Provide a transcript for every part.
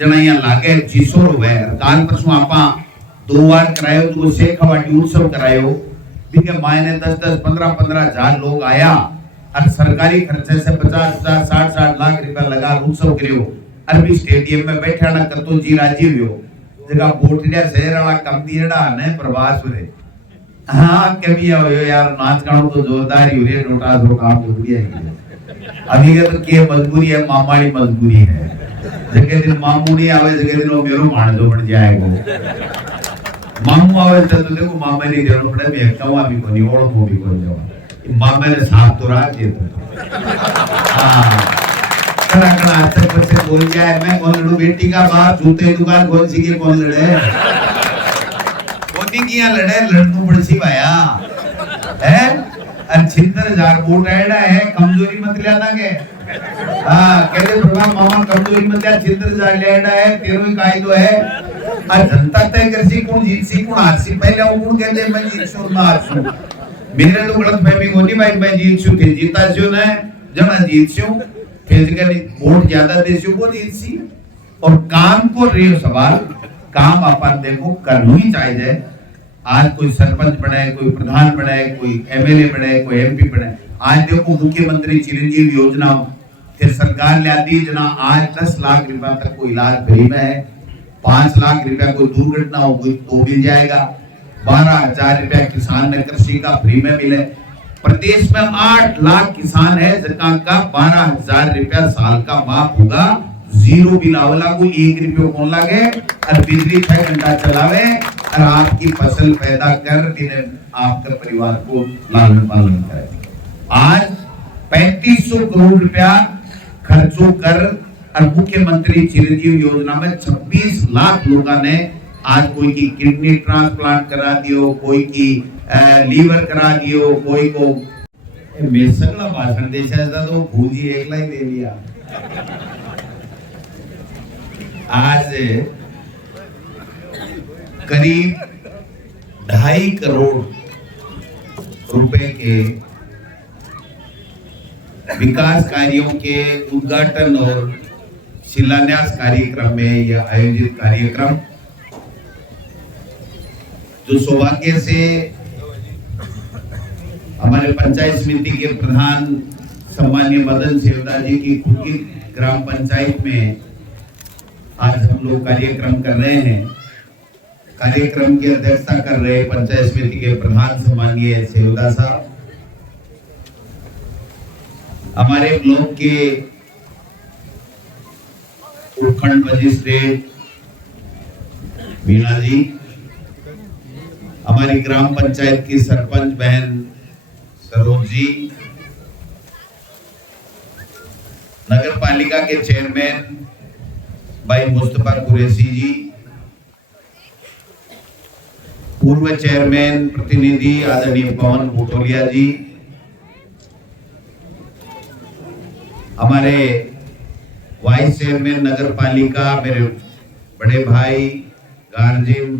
जना यहाँ लागे जिसोर हुए काल परसों आपा 2 बार करायो तो शेखावाटी उत्सव करायो बिके मायने 10-10 15-15 हजार लोग आया और सरकारी खर्चे से 50,000 60-60 लाख रुपया लगा उत्सव करियो अरबी स्टेडियम में बैठा ना कतो जी राजी हुयो जगह बोटिया शहर वाला कम दियड़ा ने प्रवास रे हां कभी आओ यार नाच गानो तो जोरदार ही रे टोटा तो काम हो गया अभी के तो के मजबूरी है मामाड़ी मजबूरी है जगह दिन मामू नहीं आवे जगह दिन वो मेरो मान जो बढ़ जाएगा मामू आवे तो देखो मामा नहीं देनो पड़े मैं कवा भी कोनी ओळो को भी कोनी जावा मामा ने साफ तो राज ये तो हां कड़ा कड़ा आज तक बच्चे बोल जाए मैं कौन लड़ू बेटी का बाप जूते की दुकान कौन सी के कौन लड़े कोनी किया लड़े लड़नू पड़सी भाया है छिंदर जार बोट आएड़ा है कमजोरी मत लेना के हां कहते प्रभा मामा कमजोरी मत ले छिंदर जार लेड़ा है तेरो ही कायदो है आ जनता तय करसी कौन जीतसी कौन हारसी पहले वो कौन कहते मैं जीतसू ना हारसू मेरे तो गलत फहमी कोनी भाई मैं जीतसू थे जीता जो ना जना जीतसू फिजिकली वोट ज्यादा देसू को जीतसी और काम को रे सवाल काम अपन देखो करना ही चाहिए आज कोई सरपंच बने कोई प्रधान बने कोई एमएलए बने कोई एमपी बने आज देखो मुख्यमंत्री चिरंजीवी योजना फिर सरकार ले आती जना आज 10 लाख रुपया तक कोई इलाज फ्री में है 5 लाख रुपया कोई दुर्घटना हो गई तो मिल जाएगा 12,000 रुपया किसान ने कृषि का फ्री में मिले प्रदेश में 8 लाख किसान है जिनका का 12,000 रुपया साल का माफ होगा जीरो बिल आवला को 1 रुपया कौन लागे और बिजली 6 घंटा चलावे और आपकी फसल पैदा कर दिन आपके परिवार को लालन पालन करे आज 3500 करोड़ रुपया खर्चो कर और मुख्यमंत्री चिरंजीवी योजना में 26 लाख लोगों ने आज कोई की किडनी ट्रांसप्लांट करा दियो कोई की लीवर करा दियो कोई को मैं सगला भाषण देशा तो भूजी एकला ही दे लिया आज करीब 2.5 करोड़ रुपए के विकास कार्यों के उद्घाटन और शिलान्यास कार्यक्रम में यह आयोजित कार्यक्रम जो सौभाग्य से हमारे पंचायत समिति के प्रधान सम्माननीय मदन सेवदा जी की खुद की ग्राम पंचायत में आज हम लोग कार्यक्रम कर रहे हैं कार्यक्रम की अध्यक्षता कर रहे पंचायत समिति के प्रधान सम्माननीय सेवदा साहब हमारे ब्लॉक के उपखंड मजिस्ट्रेट मीना जी हमारी ग्राम पंचायत की सरपंच बहन सरोज जी नगर पालिका के चेयरमैन भाई मुस्तफा कुरैशी जी पूर्व चेयरमैन प्रतिनिधि आदरणीय पवन बुटोलिया जी हमारे वाइस चेयरमैन नगर पालिका मेरे बड़े भाई गार्जियन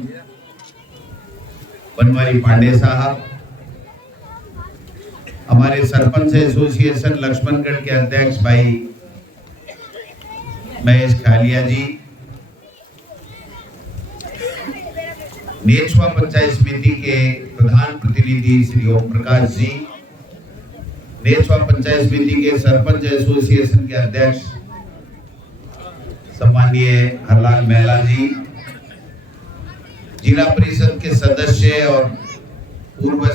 बनवारी पांडे साहब हमारे सरपंच एसोसिएशन लक्ष्मणगढ़ के अध्यक्ष भाई महेश खालिया जी नेछवा पंचायत समिति के प्रधान प्रतिनिधि श्री ओम प्रकाश जी नेछवा पंचायत समिति के सरपंच एसोसिएशन के अध्यक्ष सम्माननीय हरलाल मेहला जी जिला परिषद के सदस्य और पूर्व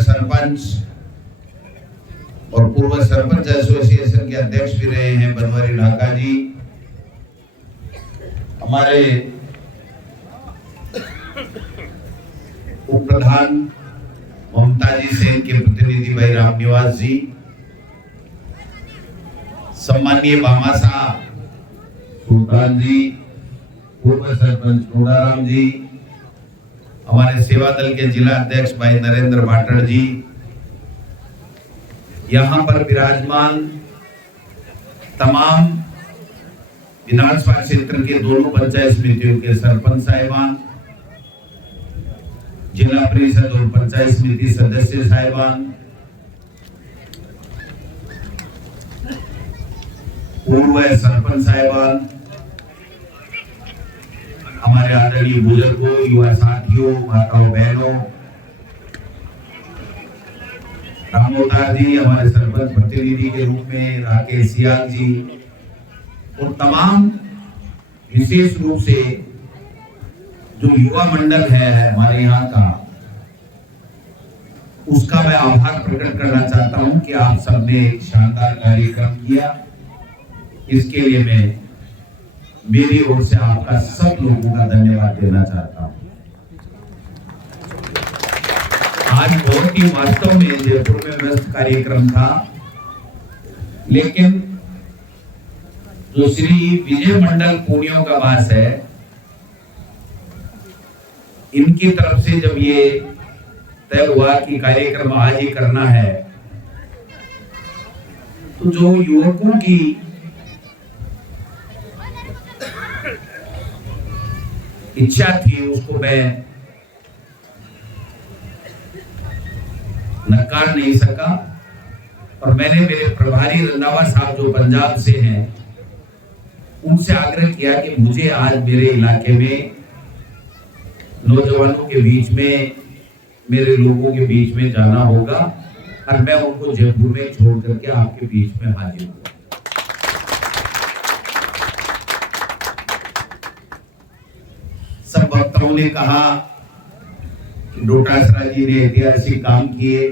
सरपंच एसोसिएशन के अध्यक्ष भी रहे हैं बनवारी ढाका जी हमारे उप प्रधान ममता जी सेन के प्रतिनिधि भाई राम निवास जी सम्माननीय बामासा सुल्तान जी पूर्व सरपंच टोडाराम जी हमारे सेवा दल के जिला अध्यक्ष भाई नरेंद्र भाटड़ जी यहाँ पर विराजमान तमाम विधानसभा क्षेत्र के दोनों पंचायत समितियों के सरपंच साहिबान जिला परिषद और पंचायत समिति सदस्य साहिबान पूर्व सरपंच साहिबान हमारे आदरणीय बुजुर्गों, युवा साथियों, माताओं बहनों, रामोदार जी हमारे सरपंच प्रतिनिधि के रूप में, राकेश सियाल जी और तमाम विशेष रूप से जो युवा मंडल है हमारे यहाँ का, उसका मैं आभार प्रकट करना चाहता हूं कि आप सबने एक शानदार कार्यक्रम किया। इसके लिए मैं मेरी ओर से आपका सब लोगों का धन्यवाद देना चाहता हूं। आज बहुत ही वास्तव में जयपुर में व्यस्त कार्यक्रम था, लेकिन जो श्री विजय मंडल पुनियों का वास है, इनकी तरफ से जब ये तय हुआ कि कार्यक्रम आज ही करना है, तो जो युवकों की इच्छा थी उसको मैं नकार नहीं सका और मैंने मेरे प्रभारी रंधावा साहब जो पंजाब से हैं उनसे आग्रह किया कि मुझे आज मेरे इलाके में नौजवानों के बीच में, मेरे लोगों के बीच में जाना होगा और मैं उनको जयपुर में छोड़ करके आपके बीच में हाजिर हूँ। सब वक्ताओं ने कहा कि डोटासरा जी ने ऐतिहासिक काम किए,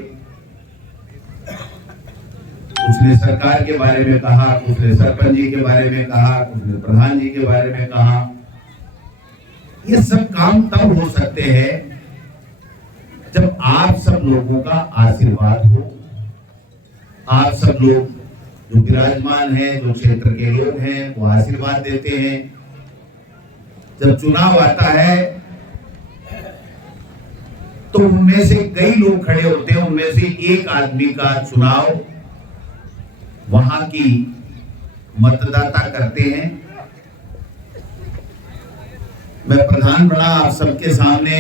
उसने सरकार के बारे में कहा, उसने सरपंच जी के बारे में कहा, उसने प्रधान जी के बारे में कहा। ये सब काम तब हो सकते हैं जब आप सब लोगों का आशीर्वाद हो। आप सब लोग जो विराजमान हैं, जो क्षेत्र के लोग हैं, वो आशीर्वाद देते हैं। जब चुनाव आता है तो उनमें से कई लोग खड़े होते हैं, उनमें से एक आदमी का चुनाव वहां की मतदाता करते हैं। मैं प्रधान बना आप सबके सामने,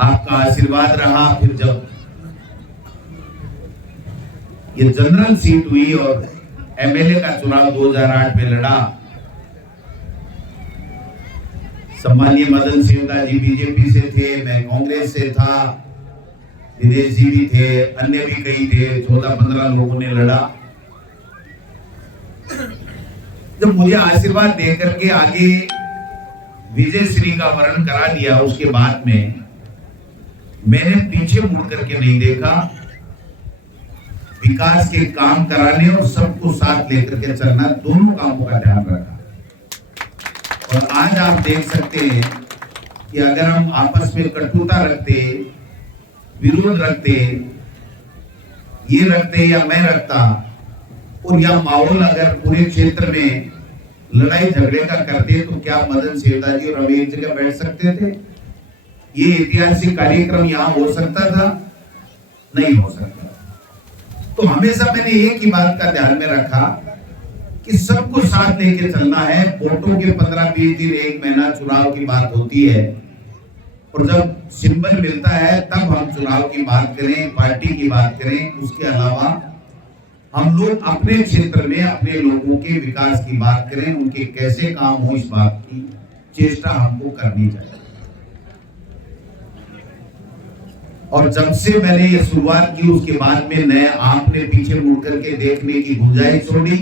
आपका आशीर्वाद रहा। फिर जब ये जनरल सीट हुई और एमएलए का चुनाव 2008 में लड़ा, सम्मानीय मदन सिंह जी बीजेपी से थे, मैं कांग्रेस से था, दिनेश जी भी थे, अन्य भी कई थे, 14-15 लोगों ने लड़ा। जब मुझे आशीर्वाद देकर के आगे विजय श्री का वर्ण करा दिया, उसके बाद में मैंने पीछे मुड़ करके नहीं देखा। विकास के काम कराने और सबको साथ लेकर के चलना, दोनों कामों का ध्यान रखा। और आज आप देख सकते हैं कि अगर हम आपस में कटुता रखते, विरोध रखते, ये रखते या मैं रखता, और या माहौल अगर पूरे क्षेत्र में लड़ाई झगड़े का करते, तो क्या मदन सेवदा जी और हम एक जगह बैठ सकते थे? ये ऐतिहासिक कार्यक्रम यहाँ हो सकता था? नहीं हो सकता। तो हमेशा मैंने एक ही बात का ध्यान में रखा कि सबको साथ लेके चलना है। वोटों के 15-20 दिन, 1 महीना चुनाव की बात होती है, और जब सिंबल मिलता है तब हम चुनाव की बात करें, पार्टी की बात करें। उसके अलावा हम लोग अपने क्षेत्र में अपने लोगों के विकास की बात करें, उनके कैसे काम हो, इस बात की चेष्टा हमको करनी चाहिए। और जब से मैंने ये शुरुआत की, उसके बाद में न आपने पीछे मुड़ करके देखने की गुंजाइश छोड़ी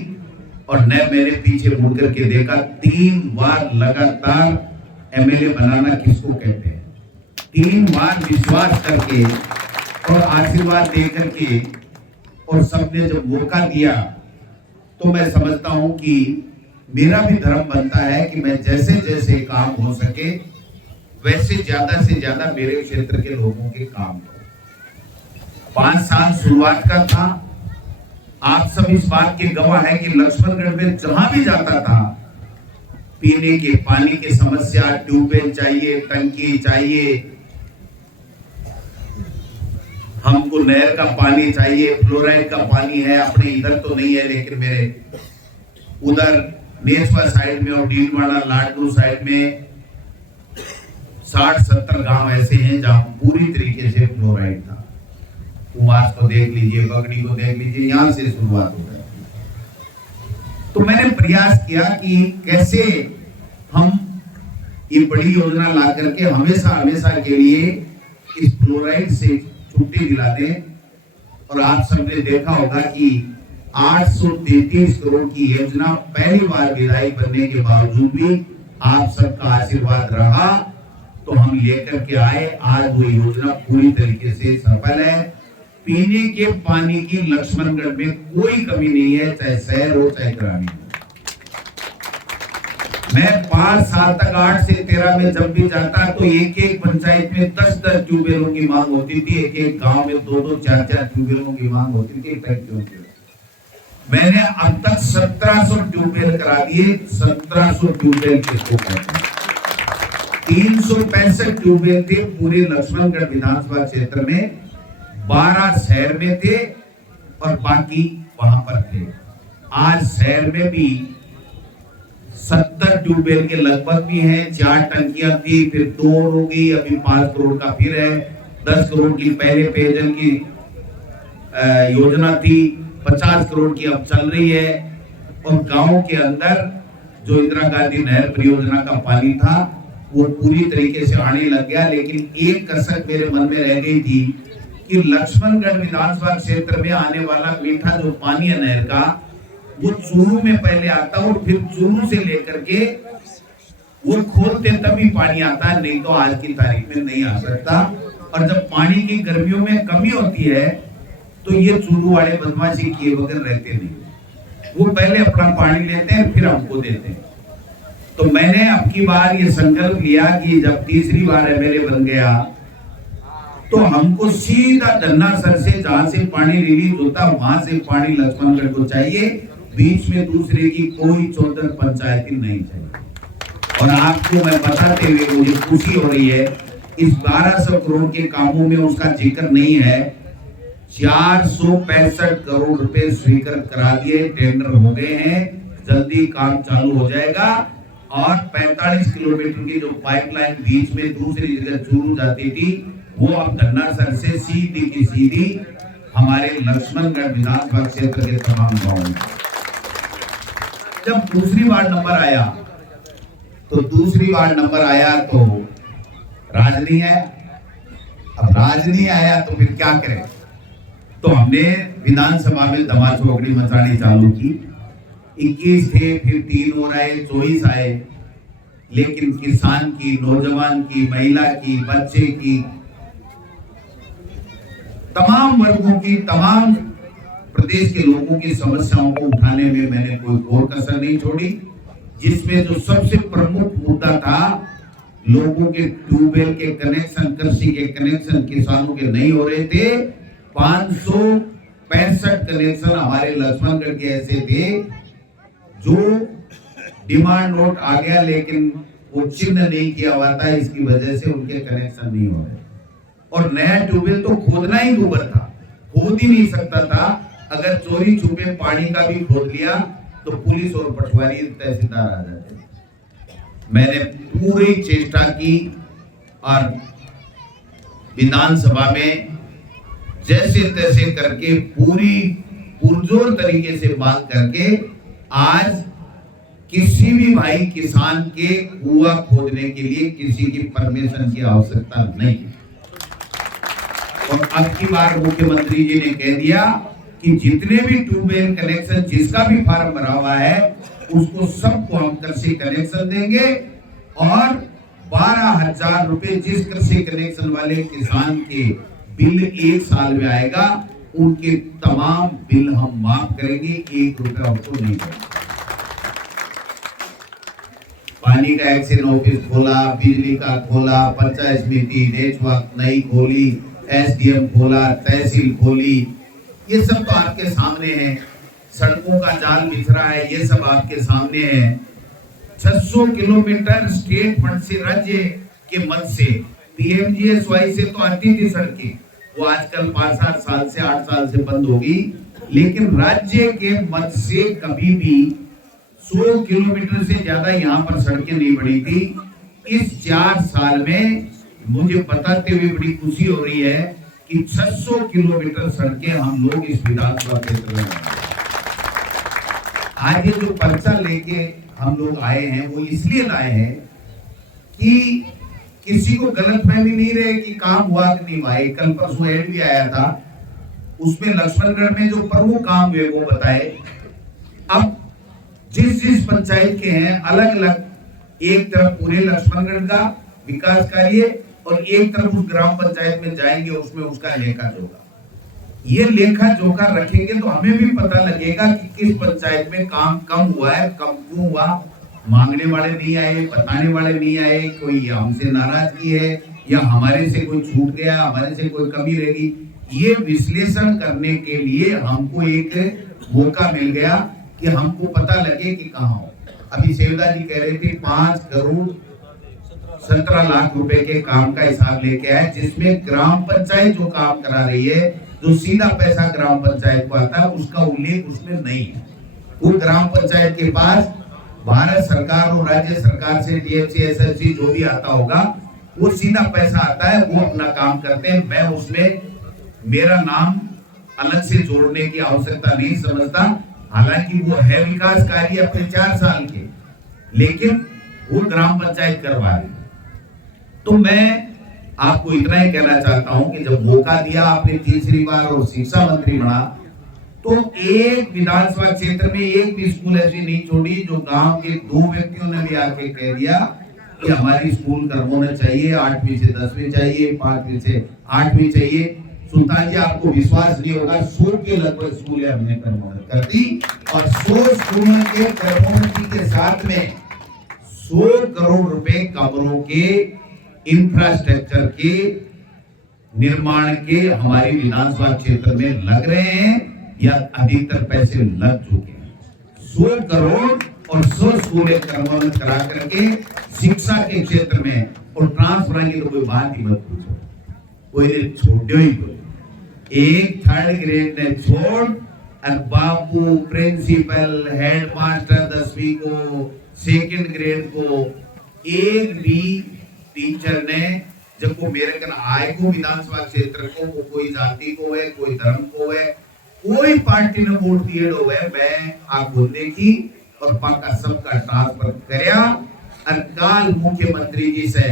और न मैंने पीछे मुड़ करके देखा। 3 बार लगातार एमएलए बनाना किसको कहते हैं? 3 बार विश्वास करके और आशीर्वाद दे करके, और सबने जब मौका दिया, तो मैं समझता हूं कि मेरा भी धर्म बनता है कि मैं जैसे जैसे काम हो सके वैसे ज्यादा से ज्यादा मेरे क्षेत्र के लोगों के काम करूं। 5 साल शुरुआत का था। आप सब इस बात के गवाह हैं कि लक्ष्मणगढ़ में जहां भी जाता था, पीने के पानी की समस्या, ट्यूबवेल चाहिए, टंकी चाहिए, हमको नहर का पानी चाहिए, फ्लोराइड का पानी है। अपने इधर तो नहीं है, लेकिन मेरे उधर नेसवा साइड में और डीलवाड़ा लाडू साइड में 60-70 गांव ऐसे हैं जहां पूरी तरीके से फ्लोराइड था। कुमास को देख लीजिए, बगड़ी को देख लीजिए, यहां से शुरुआत हो गई। तो मैंने प्रयास किया कि कैसे हम ये बड़ी योजना ला करके हमेशा हमेशा के लिए इस फ्लोराइड से छुट्टी दिला दें। और आप सबने देखा होगा कि 833 करोड़ की योजना पहली बार विधायक बनने के बावजूद भी आप सबका आशीर्वाद रहा तो हम लेकर के आए। आज वो योजना पूरी तरीके से सफल है। पीने के पानी की लक्ष्मणगढ़ में कोई कमी नहीं है, चाहे शहर हो चाहे ग्रामीण। मैं 5 साल तक 8 से 13 में जब भी जाता तो एक एक पंचायत में 10-10 ट्यूबवेलों की मांग होती थी, एक एक गांव में 2-2 4-4 ट्यूबवेलों की मांग होती थी टैंकियों की। मैंने अब तक 1700 ट्यूबवेल करा दिए। 1700 ट्यूबवेल किसको कहते हैं? 365 ट्यूबवेल थे पूरे लक्ष्मणगढ़ विधानसभा क्षेत्र में, 12 शहर में थे और बाकी वहां पर थे। आज शहर में भी 70 ट्यूबवेल के लगभग भी हैं। 4 टंकियां थी, फिर 2 हो गई, अभी 5 करोड़ का फिर है। 10 करोड़ की पहले पेयजल की योजना थी, 50 करोड़ की अब चल रही है। और गांव के अंदर जो इंदिरा गांधी नहर परियोजना का पानी था वो पूरी तरीके से आने लग गया। लेकिन एक कसक मेरे मन में रह गई थी कि लक्ष्मणगढ़ विधानसभा क्षेत्र में आने वाला मीठा जो पानी है नहर का, वो चूरू में पहले आता और फिर चूरू से लेकर के वो खोलते तभी पानी आता है, नहीं तो आज की तारीख में नहीं आ सकता। और जब पानी की गर्मियों में कमी होती है तो ये चूरू वाले बदमाशी किए बगैर रहते नहीं, वो पहले अपना पानी लेते हैं फिर हमको देते हैं। तो मैंने अब की बार ये संकल्प लिया कि जब तीसरी बार एमएलए बन गया तो हमको सीधा धन्ना सर से जहां से पानी रिलीज होता वहां से पानी लक्ष्मणगढ़ को चाहिए, बीच में दूसरे की कोई चौधर पंचायती नहीं चाहिए। और आपको मैं बताते हुए मुझे खुशी हो रही है, इस 1200 करोड़ के कामों में उसका जिक्र नहीं है। 465 करोड़ रुपए स्वीकृत करा दिए, टेंडर हो गए हैं, जल्दी काम चालू हो जाएगा। और 45 किलोमीटर की जो पाइपलाइन बीच में दूसरी जगह चूरू जाती थी वो अब धन्ना सर से सीधी की सीधी हमारे लक्ष्मणगढ़ विधानसभा क्षेत्र के तमाम गांव में। जब दूसरी बार नंबर आया तो राज नहीं आया। अब राज नहीं आया तो फिर क्या करें? तो हमने विधानसभा में धमाचौकड़ी मचानी चालू की। 21 थे, फिर 3 और आए, 24 आए। लेकिन किसान की, नौजवान की, महिला की, बच्चे की, तमाम वर्गों की, तमाम प्रदेश के लोगों की समस्याओं को उठाने में मैंने कोई और कसर नहीं छोड़ी। जिसमें जो सबसे प्रमुख मुद्दा था, लोगों के ट्यूबवेल के कनेक्शन, कृषि के कनेक्शन किसानों के नहीं हो रहे थे। 565 कनेक्शन हमारे लक्ष्मणगढ़ के ऐसे थे जो डिमांड नोट आ गया लेकिन वो चिन्ह नहीं किया हुआ था, इसकी वजह से उनके कनेक्शन नहीं हो रहे। और नया ट्यूबवेल तो खोदना ही दूभर था, खोद ही नहीं सकता था। अगर चोरी छुपे पानी का भी खोद लिया तो पुलिस और पटवारी तहसीलदार आ जाते। मैंने पूरी चेष्टा की और विधानसभा में जैसे तैसे करके पूरी पुरजोर तरीके से बात करके आज किसी भी भाई किसान के कुआं खोदने के लिए किसी की परमिशन की आवश्यकता नहीं। और अब की बार मुख्यमंत्री जी ने कह दिया कि जितने भी ट्यूबवेल कनेक्शन जिसका भी फार्म भरा हुआ है उसको सबको हम कृषि कनेक्शन देंगे। और 12,000 रुपए जिस कृषि कनेक्शन वाले किसान के बिल 1 साल में आएगा उनके तमाम बिल हम माफ करेंगे, 1 रुपया उनको नहीं देंगे। पानी का एक्शन ऑफिस खोला, बिजली का खोला, पंचायत समिति नेटवर्क नई खोली, एसडीएम खोला, तहसील खोली, ये सब तो आपके सामने है। सड़कों का जाल बिछरा है, ये सब आपके सामने है। 600 किलोमीटर स्टेट फंड से, राज्य के मद से, पीएमजीएसवाई से तो आती थी सड़कें, वो आजकल 5-7 साल से 8 साल से बंद होगी। लेकिन राज्य के मद से कभी भी 100 किलोमीटर से ज्यादा यहाँ पर सड़कें नहीं बनी थी। इस 4 साल में मुझे बताते हुए बड़ी खुशी हो रही है कि 600 किलोमीटर सड़कें हम लोग इस विधानसभा क्षेत्र में, आज ये जो पर्चा लेके हम लोग आए हैं वो इसलिए लाए हैं कि किसी को गलतफहमी नहीं रहे कि काम हुआ कि नहीं हुआ। कल परसों एड भी आया था, उसमें लक्ष्मणगढ़ में जो प्रमुख काम हुए वो बताए। अब जिस पंचायत के हैं अलग अलग, एक तरफ पूरे लक्ष्मणगढ़ का विकास कार्य और एक तरफ उस ग्राम पंचायत में जाएंगे, उसमें उसका लेखा जोखा। ये लेखा जोखा रखेंगे तो हमें भी पता लगेगा कि किस पंचायत में काम कम हुआ है, कम क्यों हुआ। मांगने वाले नहीं आए, बताने वाले नहीं आए, कोई हमसे नाराजगी है या हमारे से कोई छूट गया, हमारे से कोई कमी रह गई, ये विश्लेषण करने के लिए हमको एक मौका मिल गया कि हमको पता लगे कि कहाँ हो। अभी सेवदा जी कह रहे थे 5 करोड़ 17 लाख रुपए के काम का हिसाब लेके आए, जिसमें ग्राम पंचायत जो काम करा रही है, जो सीधा पैसा ग्राम पंचायत को आता है, उसका उल्लेख उसमें नहीं है। वो ग्राम पंचायत के पास भारत सरकार और राज्य सरकार से डीएफसी एसएफसी जो भी आता होगा वो सीधा पैसा आता है, वो अपना काम करते हैं। मैं उसमें मेरा नाम अलग से जोड़ने की आवश्यकता नहीं समझता। हालांकि वो है विकास कार्य अपने 4 साल के, लेकिन वो ग्राम पंचायत करवा रही। तो मैं आपको इतना ही कहना चाहता हूं कि जब मौका दिया आपने तीसरी बार और शिक्षा मंत्री बना, तो एक विधानसभा क्षेत्र में एक भी स्कूल ऐसी नहीं छोड़ी जो गांव के 2 व्यक्तियों ने भी आके कह दिया कि हमारी स्कूल करवाना चाहिए, 8वीं से 10वीं चाहिए, 5वीं से 8वीं चाहिए। सुल्तान जी, आपको विश्वास नहीं होगा, 100 के लगभग स्कूल हमने कर दी और 100 स्कूलों के कर्मोन्नति के साथ में 100 करोड़ रुपए कमरों के इंफ्रास्ट्रक्चर के निर्माण के हमारे विधानसभा क्षेत्र में लग रहे हैं या अधिकतर पैसे लग चुके हैं। 100 करोड़ और 100 स्कूलें कर्मोन्नत करा करके शिक्षा के क्षेत्र में, और ट्रांसफर की तो कोई बात ही मत पूछो, कोई ने छोड़ो ही कोई। एक 3rd ग्रेड ने छोड़ और बापू प्रिंसिपल हेडमास्टर 10वीं को 2nd ग्रेड को एक भी टीचर ने जब को मेरे कन आए को विधानसभा क्षेत्र को, वो कोई जाति को है, कोई धर्म को है, कोई पार्टी ने वोट दिए हो है, मैं आपको देखी और पाका सबका ट्रांसफर करया। और काल मुख्यमंत्री जी से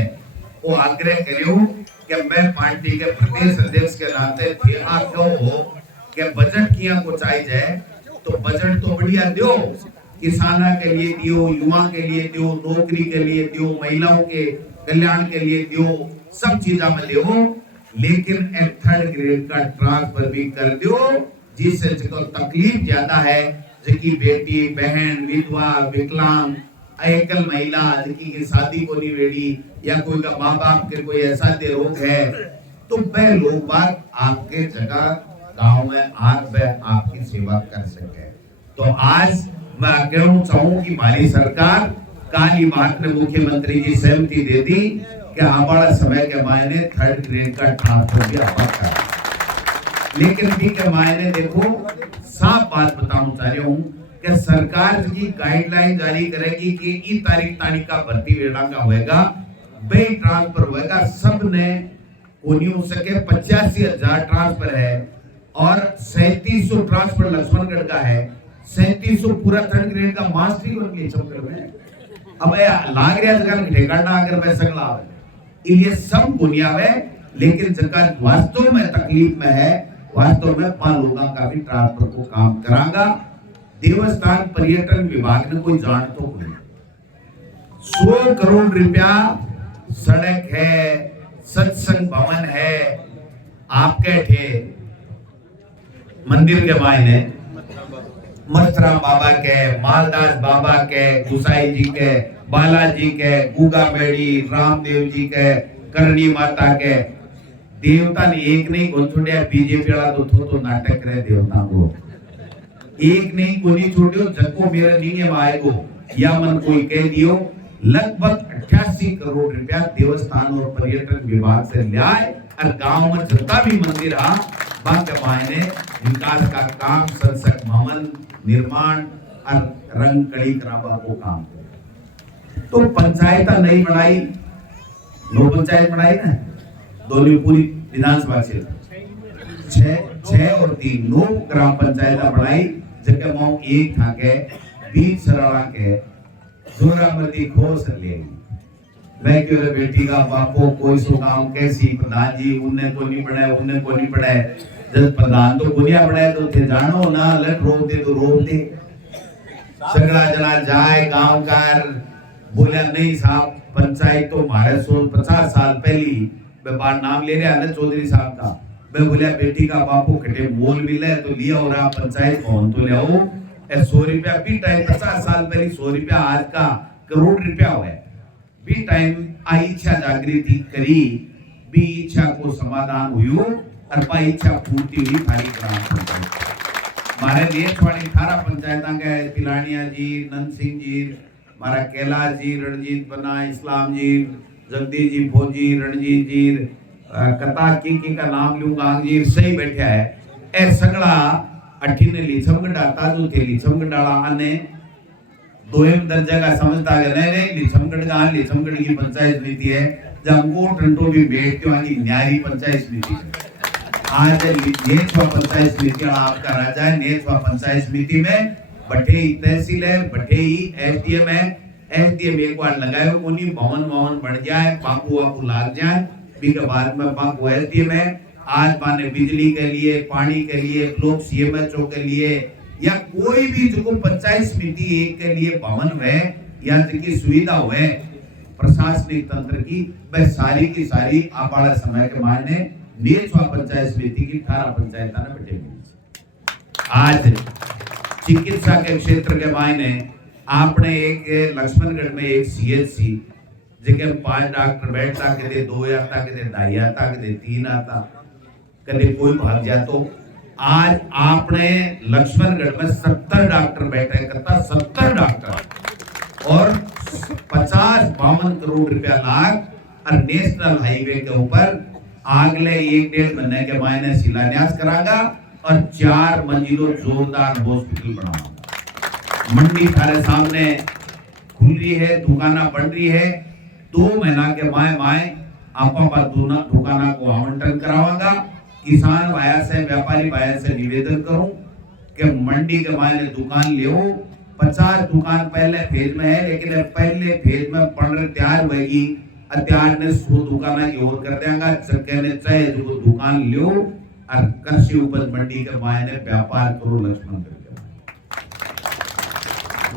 वो आग्रह करियो कि मैं पार्टी के प्रदेश अध्यक्ष के नाते थे क्यों हो कि बजट किया को चाहिए, तो बजट तो बढ़िया दो, किसाना के लिए दियो, युवा के लिए दियो, नौकरी के लिए दियो, महिलाओं के कल्याण के लिए दियो, सब चीजा में दियो, लेकिन 3rd ग्रेड का ट्रांसफर भी कर दियो, जिससे जिसको तकलीफ ज्यादा है, जिसकी बेटी बहन विधवा विकलांग एकल महिला जिनकी शादी को नहीं रेडी या कोई का माँ बाप के कोई ऐसा दे रोग है, तो वह लोग बात आपके जगह गांव में आकर आपकी सेवा कर सके। तो आज मैं कहना चाहूँ कि हमारी सरकार काली बात ने मुख्यमंत्री जी सहमति दे दी कि हमारा समय के मायने 3rd ग्रेड का ट्रांसफर भी आप करा। लेकिन भी के मायने देखो, साफ बात बताना चाह रहा हूँ कि सरकार की गाइडलाइन जारी करेगी कि ई तारीख का भर्ती वेड़ा का होएगा, बे ट्रांसफर होएगा। सब ने कोनी हो सके 85,000 ट्रांसफर है और 3700 ट्रांसफर लक्ष्मणगढ़ का है, 3700 पूरा 3rd ग्रेड का मास्टरी को लिए चक्कर में अब लाग रहा जगह ठेकाना अगर मैं सगला ये सब दुनिया में। लेकिन जगह वास्तव में तकलीफ में है, वास्तव में 5 लोगों का भी ट्रांसफर को काम करांगा। देवस्थान पर्यटन विभाग ने कोई जान तो कोई 100 करोड़ रुपया सड़क है, सत्संग भवन है, आपके थे मंदिर के मायने मथुरा बाबा के, मालदास बाबा के, गुसाई जी के, बालाजी के, गुगा बेड़ी, रामदेव जी के, करणी माता के। देवता ने एक नहीं कौन छोड़िया, बीजेपी वाला तो नाटक करे देवता को एक नहीं को नहीं छोड़ियो, जको मेरा नियम आएगो या मन कोई कह दियो। लगभग 88 करोड़ रुपया देवस्थान और पर्यटन विभाग से लियाए और गांव में जितना भी मंदिर हा बाकी मायने विकास का काम, संसद भवन निर्माण और रंग कड़ी करावा को काम। तो पंचायत नहीं बनाई, 9 पंचायत बनाई ना, दोनों पूरी विधानसभा क्षेत्र 6 और 3 9 ग्राम पंचायत बनाई, जगह माओ एक था के बीच सराड़ा के जोरामती खोस लेगी मैं क्यों बेटी का बापो कोई सो गांव कैसी प्रधान जी उन्हें को नहीं पढ़ाए जब प्रधान तो गुनिया पढ़ाए तो थे जानो ना लट रोक दे तो रोक दे सगड़ा जना जाए गांव कार बोला नहीं साहब पंचायत तो हमारे 50 साल पहली मैं बार नाम ले रहा है चौधरी साहब का मैं बोलिया बेटी का बापू खटे मोल मिले तो लिया और आप पंचायत भवन तो ले आओ 100 रुपया भी टाइम 50 साल पहले 100 रुपया आज का करोड़ रुपया हुआ भी टाइम आई इच्छा जागृति करी भी इच्छा को समाधान हुई और पा इच्छा पूर्ति हुई थारी ग्राम मारे देशवाड़ी 18 पंचायत के पिलानिया जी नंद सिंह जी मारा कैलाश जी रणजीत बना इस्लाम जी जगदीश जी फौजी रणजीत जी कता की का नाम लूंगा जी सही बैठा है ए सगड़ा अठीने लिछमगढ़ ताजू थे लिछमगढ़ आने दोयम दर्जा का समझता है नहीं लिछमगढ़ की पंचायत समिति है जब वो टंटो भी बैठते हो की न्यारी पंचायत समिति आज नेछवा पंचायत समिति आपका राजा है नेछवा पंचायत समिति में बठेई तहसील है बठेई एसडीएम है एसडीएम एक बार लगायो उन्हीं भवन बढ़ जाए बापू वापू लाग जाए के बाद में बापू एसडीएम है आज माने बिजली के लिए पानी के लिए ब्लॉक सीएमएचओ के लिए या कोई भी जो पंचायत समिति एक के लिए भवन है या जिनकी सुविधा हुए प्रशासनिक तंत्र की वह सारी की सारी आपाड़ा समय के मायने नेछवा पंचायत समिति की 18 पंचायत ने बैठे आज चिकित्सा के क्षेत्र के मायने आपने एक लक्ष्मणगढ़ में एक सीएचसी जिके 5 डॉक्टर बैठता के दे 2 आता के दे 2.5 आता के दे 3 आता कदे कोई भाग जा तो आज आपने लक्ष्मणगढ़ में 70 डॉक्टर बैठे करता 70 डॉक्टर और 50-52 करोड़ रुपया लाग और नेशनल हाईवे के ऊपर अगले 1-1.5 महीने के मायने शिलान्यास करागा और 4 मंजिलों जोरदार हॉस्पिटल बनाऊंगा मंडी थारे सामने खुल रही है दुकाना बन रही है 2 महीना के माए आपा दुकाना को आवंटन करावागा किसान भाया से व्यापारी भाया से निवेदन करूं कि मंडी के मायने दुकान लियो 50 दुकान पहले फेज में है लेकिन पहले फेज में पढ़ तैयार होगी तैयार ने 100 दुकाना की और कर देगा कहने चाहे जो दुकान लियो और कृषि उपज मंडी के मायने व्यापार करो लक्ष्मण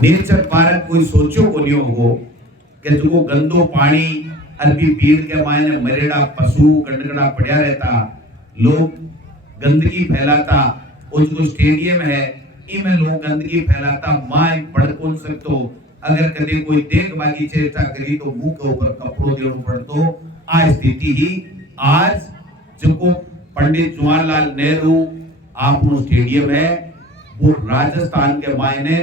नेचर पार्क कोई सोचो को नहीं होगो कि जो गंदो पानी अरबी पीर के मायने मरेड़ा पशु गंदगड़ा पड़ा रहता लोग गंदगी फैलाता और जो स्टेडियम है इनमें लोग गंदगी फैलाता मां पढ़ कौन सकतो अगर कभी कोई देख बागी चेष्टा करी तो मुंह के ऊपर कपड़ों देना पड़तो आज स्थिति ही आज जो पंडित जवाहरलाल नेहरू आपनो स्टेडियम है वो राजस्थान के मायने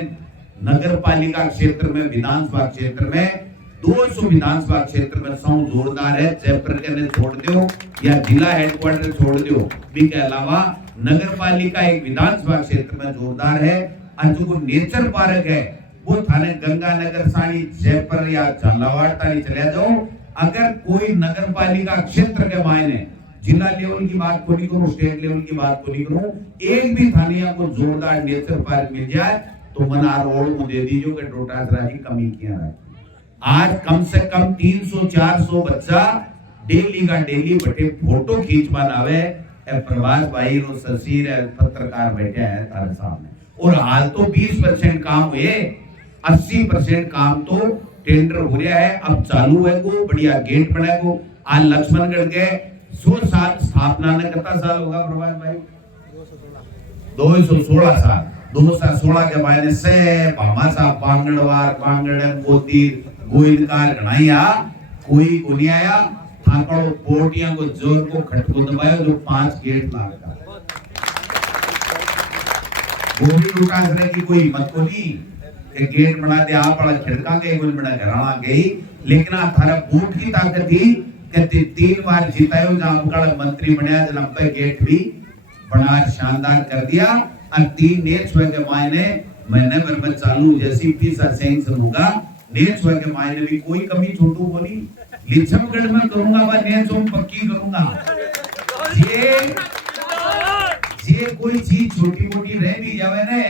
नगर पालिका क्षेत्र में विधानसभा क्षेत्र में 200 विधानसभा क्षेत्र में सौ जोरदार है जयपुर के ने छोड़ दो या जिला हेडक्वार्टर छोड़ दो भी के अलावा नगर पालिका एक विधानसभा क्षेत्र में जोरदार है और जो नेचर पार्क है वो थाने गंगानगर सानी जयपुर या झालावाड़ तानी चले जाओ अगर कोई नगर पालिका क्षेत्र के मायने जिला लेवल की बात को नहीं करूं स्टेट लेवल की बात को नहीं करूं एक भी थानिया को जोरदार नेचर पार्क मिल जाए तो मनार रोड को दे दीजिए कि डोटासरा की कमी किया है आज कम से कम 300-400 बच्चा डेली का डेली बटे फोटो खींचवा आवे ए प्रभास भाई रो ससीर पत्रकार बैठे हैं तारे सामने और हाल तो 20% काम हुए 80% काम तो टेंडर हो रहा है अब चालू है को बढ़िया गेट बना को आज लक्ष्मणगढ़ के 100 साल स्थापना ने कितना साल होगा प्रभास भाई 216 साल 2016 के मायने से भामासा पांगड़वार पांगड़न मोती गोइनकार गणाया कोई गुनियाया थाकड़ो पोटियां को जोर को खटको दबाया जो 5 गेट लागा गोभी लुटासरे की कोई हिम्मत को नहीं एक गेट बना दे आप बड़ा खिड़का के कोई बड़ा घराना गई लेकिन आ थारा बूट की ताकत थी कि 3 बार जितायो जहां बड़ा मंत्री बनया जन पे गेट भी बना शानदार कर दिया और 3 नेक्स्ट वे के मायने महीने भर में चालू जैसी पीसा सेंस होगा नेक्स्ट वे के मायने भी कोई कमी छोटू बोली लिच्छमगढ़ में करूंगा बा नेक्स्ट हम पक्की करूंगा ये कोई चीज छोटी मोटी रह भी जावे ने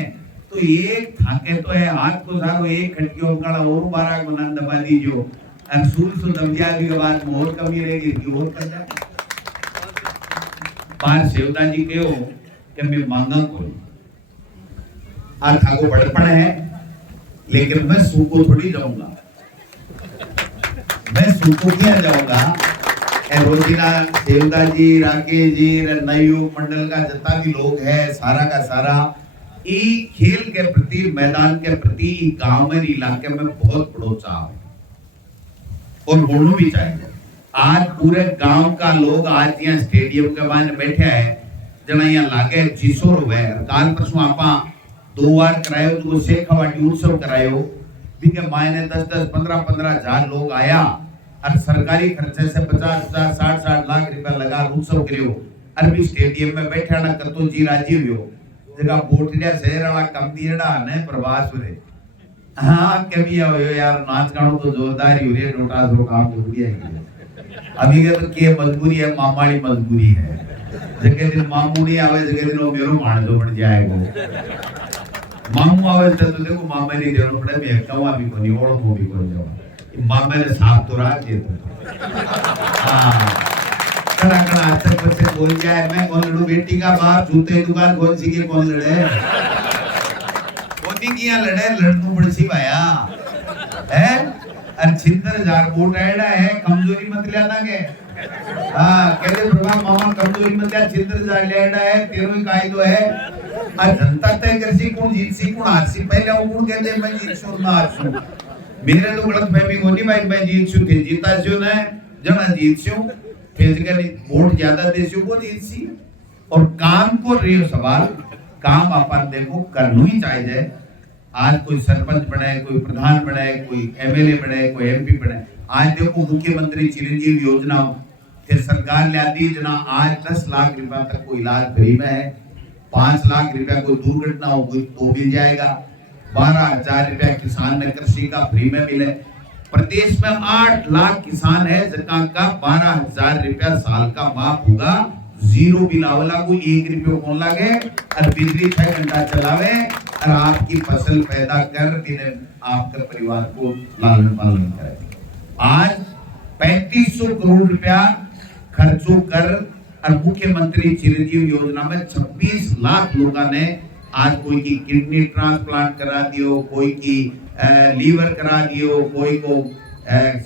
तो एक थाके तो है हाथ को सारो एक खटकियों काला और बाराक मनन दबा दीजो और सूल सो दम जाएगी के बाद मोर कमी रहेगी कि और कर दे पार सेवदा जी कहो कि मैं मांगा कोई आ थाको बड़पण है लेकिन मैं सूको थोड़ी जाऊंगा मैं सूको क्या जाऊंगा रोजीना सेवदा जी राकेश जी नवयुग मंडल का जितना भी लोग है सारा का सारा ई खेल के प्रति मैदान के प्रति गांव में इलाके में बहुत बड़ो चाव है और होना भी चाहिए। आज पूरे गांव का लोग आज यहाँ स्टेडियम के बाद बैठे हैं जना यहाँ लागे जीसो रुपए काल परसों आपा 2 बार करायो तो शेखावाटी उत्सव करायो भी के मायने 10-10 15-15 हजार लोग आया और सरकारी खर्चे से 50,000 60-60 लाख रुपया लगा उत्सव करियो अरबी स्टेडियम में बैठा ना करतो जी राजी हुयो जगह बोटिया शहर वाला कम दियड़ा ने प्रवास रे हां कभी हो यार नाच गानो तो जोरदार ही रे नोटा सो काम तो बढ़िया ही अभी के तो के मजबूरी है मामाड़ी मजबूरी है जगह दिन मामू नहीं आवे जगह दिन वो मेरो मान जो बन जाएगा मामू आवे तो देखो मामा नहीं देनो पड़े मैं कवा भी कोनी ओळो को भी कोनी जाओ मामा ने साफ तो राख दे हां कड़ा कड़ा तक बच्चे बोल जाए मैं कौन लड़ू बेटी का बाप जूते दुकान कौन सी के कौन लड़े कोनी किया लड़े लड़नू पड़सी भाया है और छिंदर जार बोट आएड़ा है कमजोरी मत लेना के हां कहते प्रभा मामा कमजोरी मत ले छिंदर जार लेड़ा है तेरो ही कायदो है और जनता तय करसी कौन जीत सी कौन हार सी पहले वो कौन कहते मैं जीत सू ना हार सू मेरे तो गलत फहमी कोनी भाई मैं जीत सू थे जीता सू ना जना जीत सू फिजिकली वोट ज्यादा देसी को देसी और काम को रियो सवाल काम अपन देखो करना ही चाहिए। आज कोई सरपंच बने कोई प्रधान बने कोई एमएलए बने कोई एमपी बने आज देखो मुख्यमंत्री चिरंजीवी योजना फिर सरकार ले आती जना आज 10 लाख रुपया तक को इलाज फ्री में है 5 लाख रुपया कोई दुर्घटना हो गई तो मिल जाएगा 12,000 रुपया किसान ने कृषि का फ्री में मिले प्रदेश में 8 लाख किसान है जिनका का 12,000 रुपया साल का माफ होगा जीरो बिल आवला को 1 रुपया कौन लागे और बिजली 6 घंटा चलावे और आपकी फसल पैदा कर बिना आपके परिवार को लालन पालन करे। आज 3500 करोड़ रुपया खर्चो कर और मुख्यमंत्री चिरंजीवी योजना में 26 लाख लोगों ने आज कोई की किडनी ट्रांसप्लांट करा दियो कोई की लीवर करा दियो कोई को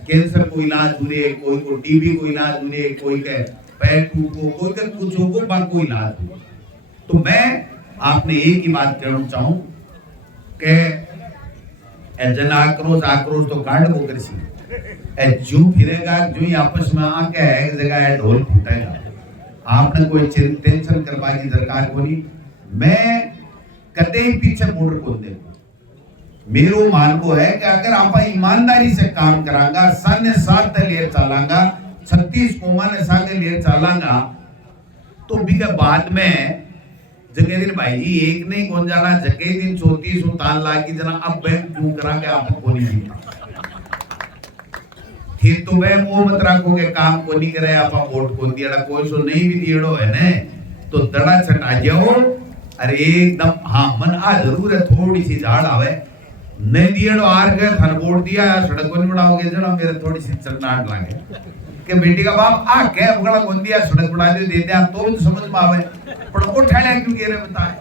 कैंसर को इलाज हुए कोई को टीबी को इलाज हुए कोई के पैर टूट को कोई के कुछ हो को बार को इलाज हुआ। तो मैं आपने एक ही बात कहना चाहूं कि जन आक्रोश तो कांड को करसी जू फिरेगा जू ही आपस में आके एक जगह ढोल फूटेगा आपने कोई टेंशन करवा की दरकार को नहीं। मैं कदे ही पीछे मुड़ को दे मेरो मानवो है कि अगर आप ईमानदारी से काम करांगा सन साथ ले चलांगा 36 कोमा ने साथ ले चलांगा तो बिके बाद में जगह दिन भाई जी एक नहीं कौन जाना जगह दिन 34 लाख की जना अब बैंक क्यों करा के आपको नहीं जीता फिर तो वे वो मत रखो के काम को नहीं करे आप वोट को दिया कोई सो नहीं भी दियो है ने तो दड़ा छटा जाओ अरे एकदम हाँ मन आ जरूर है थोड़ी सी झाड़ आवे नहीं दिया आर गए थाने वोट दिया सड़क को नहीं बनाओगे जना मेरे थोड़ी सी चरनाट लागे के बेटी का बाप आ के उगला कौन दिया सड़क बना दे दिया तो भी समझ में आवे पर वो ठहले क्यों गिरे बताए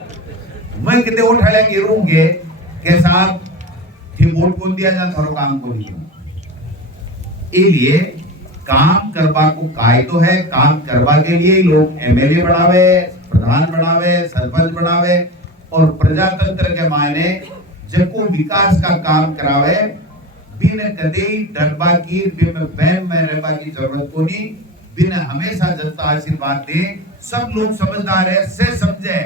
मैं कितने वो ठहले गिरूंगे के साहब फिर वोट कौन दिया जा थारो काम को नहीं इसलिए काम करवा को कायदो है काम करवा के लिए लोग एमएलए बढ़ावे प्रधान बढ़ावे सरपंच बढ़ावे और प्रजातंत्र के मायने जब विकास का काम करावे बिना कदे डरबा की बिना बैम में रहबा की जरूरत को नहीं बिना हमेशा जनता आशीर्वाद दे सब लोग समझदार है से समझे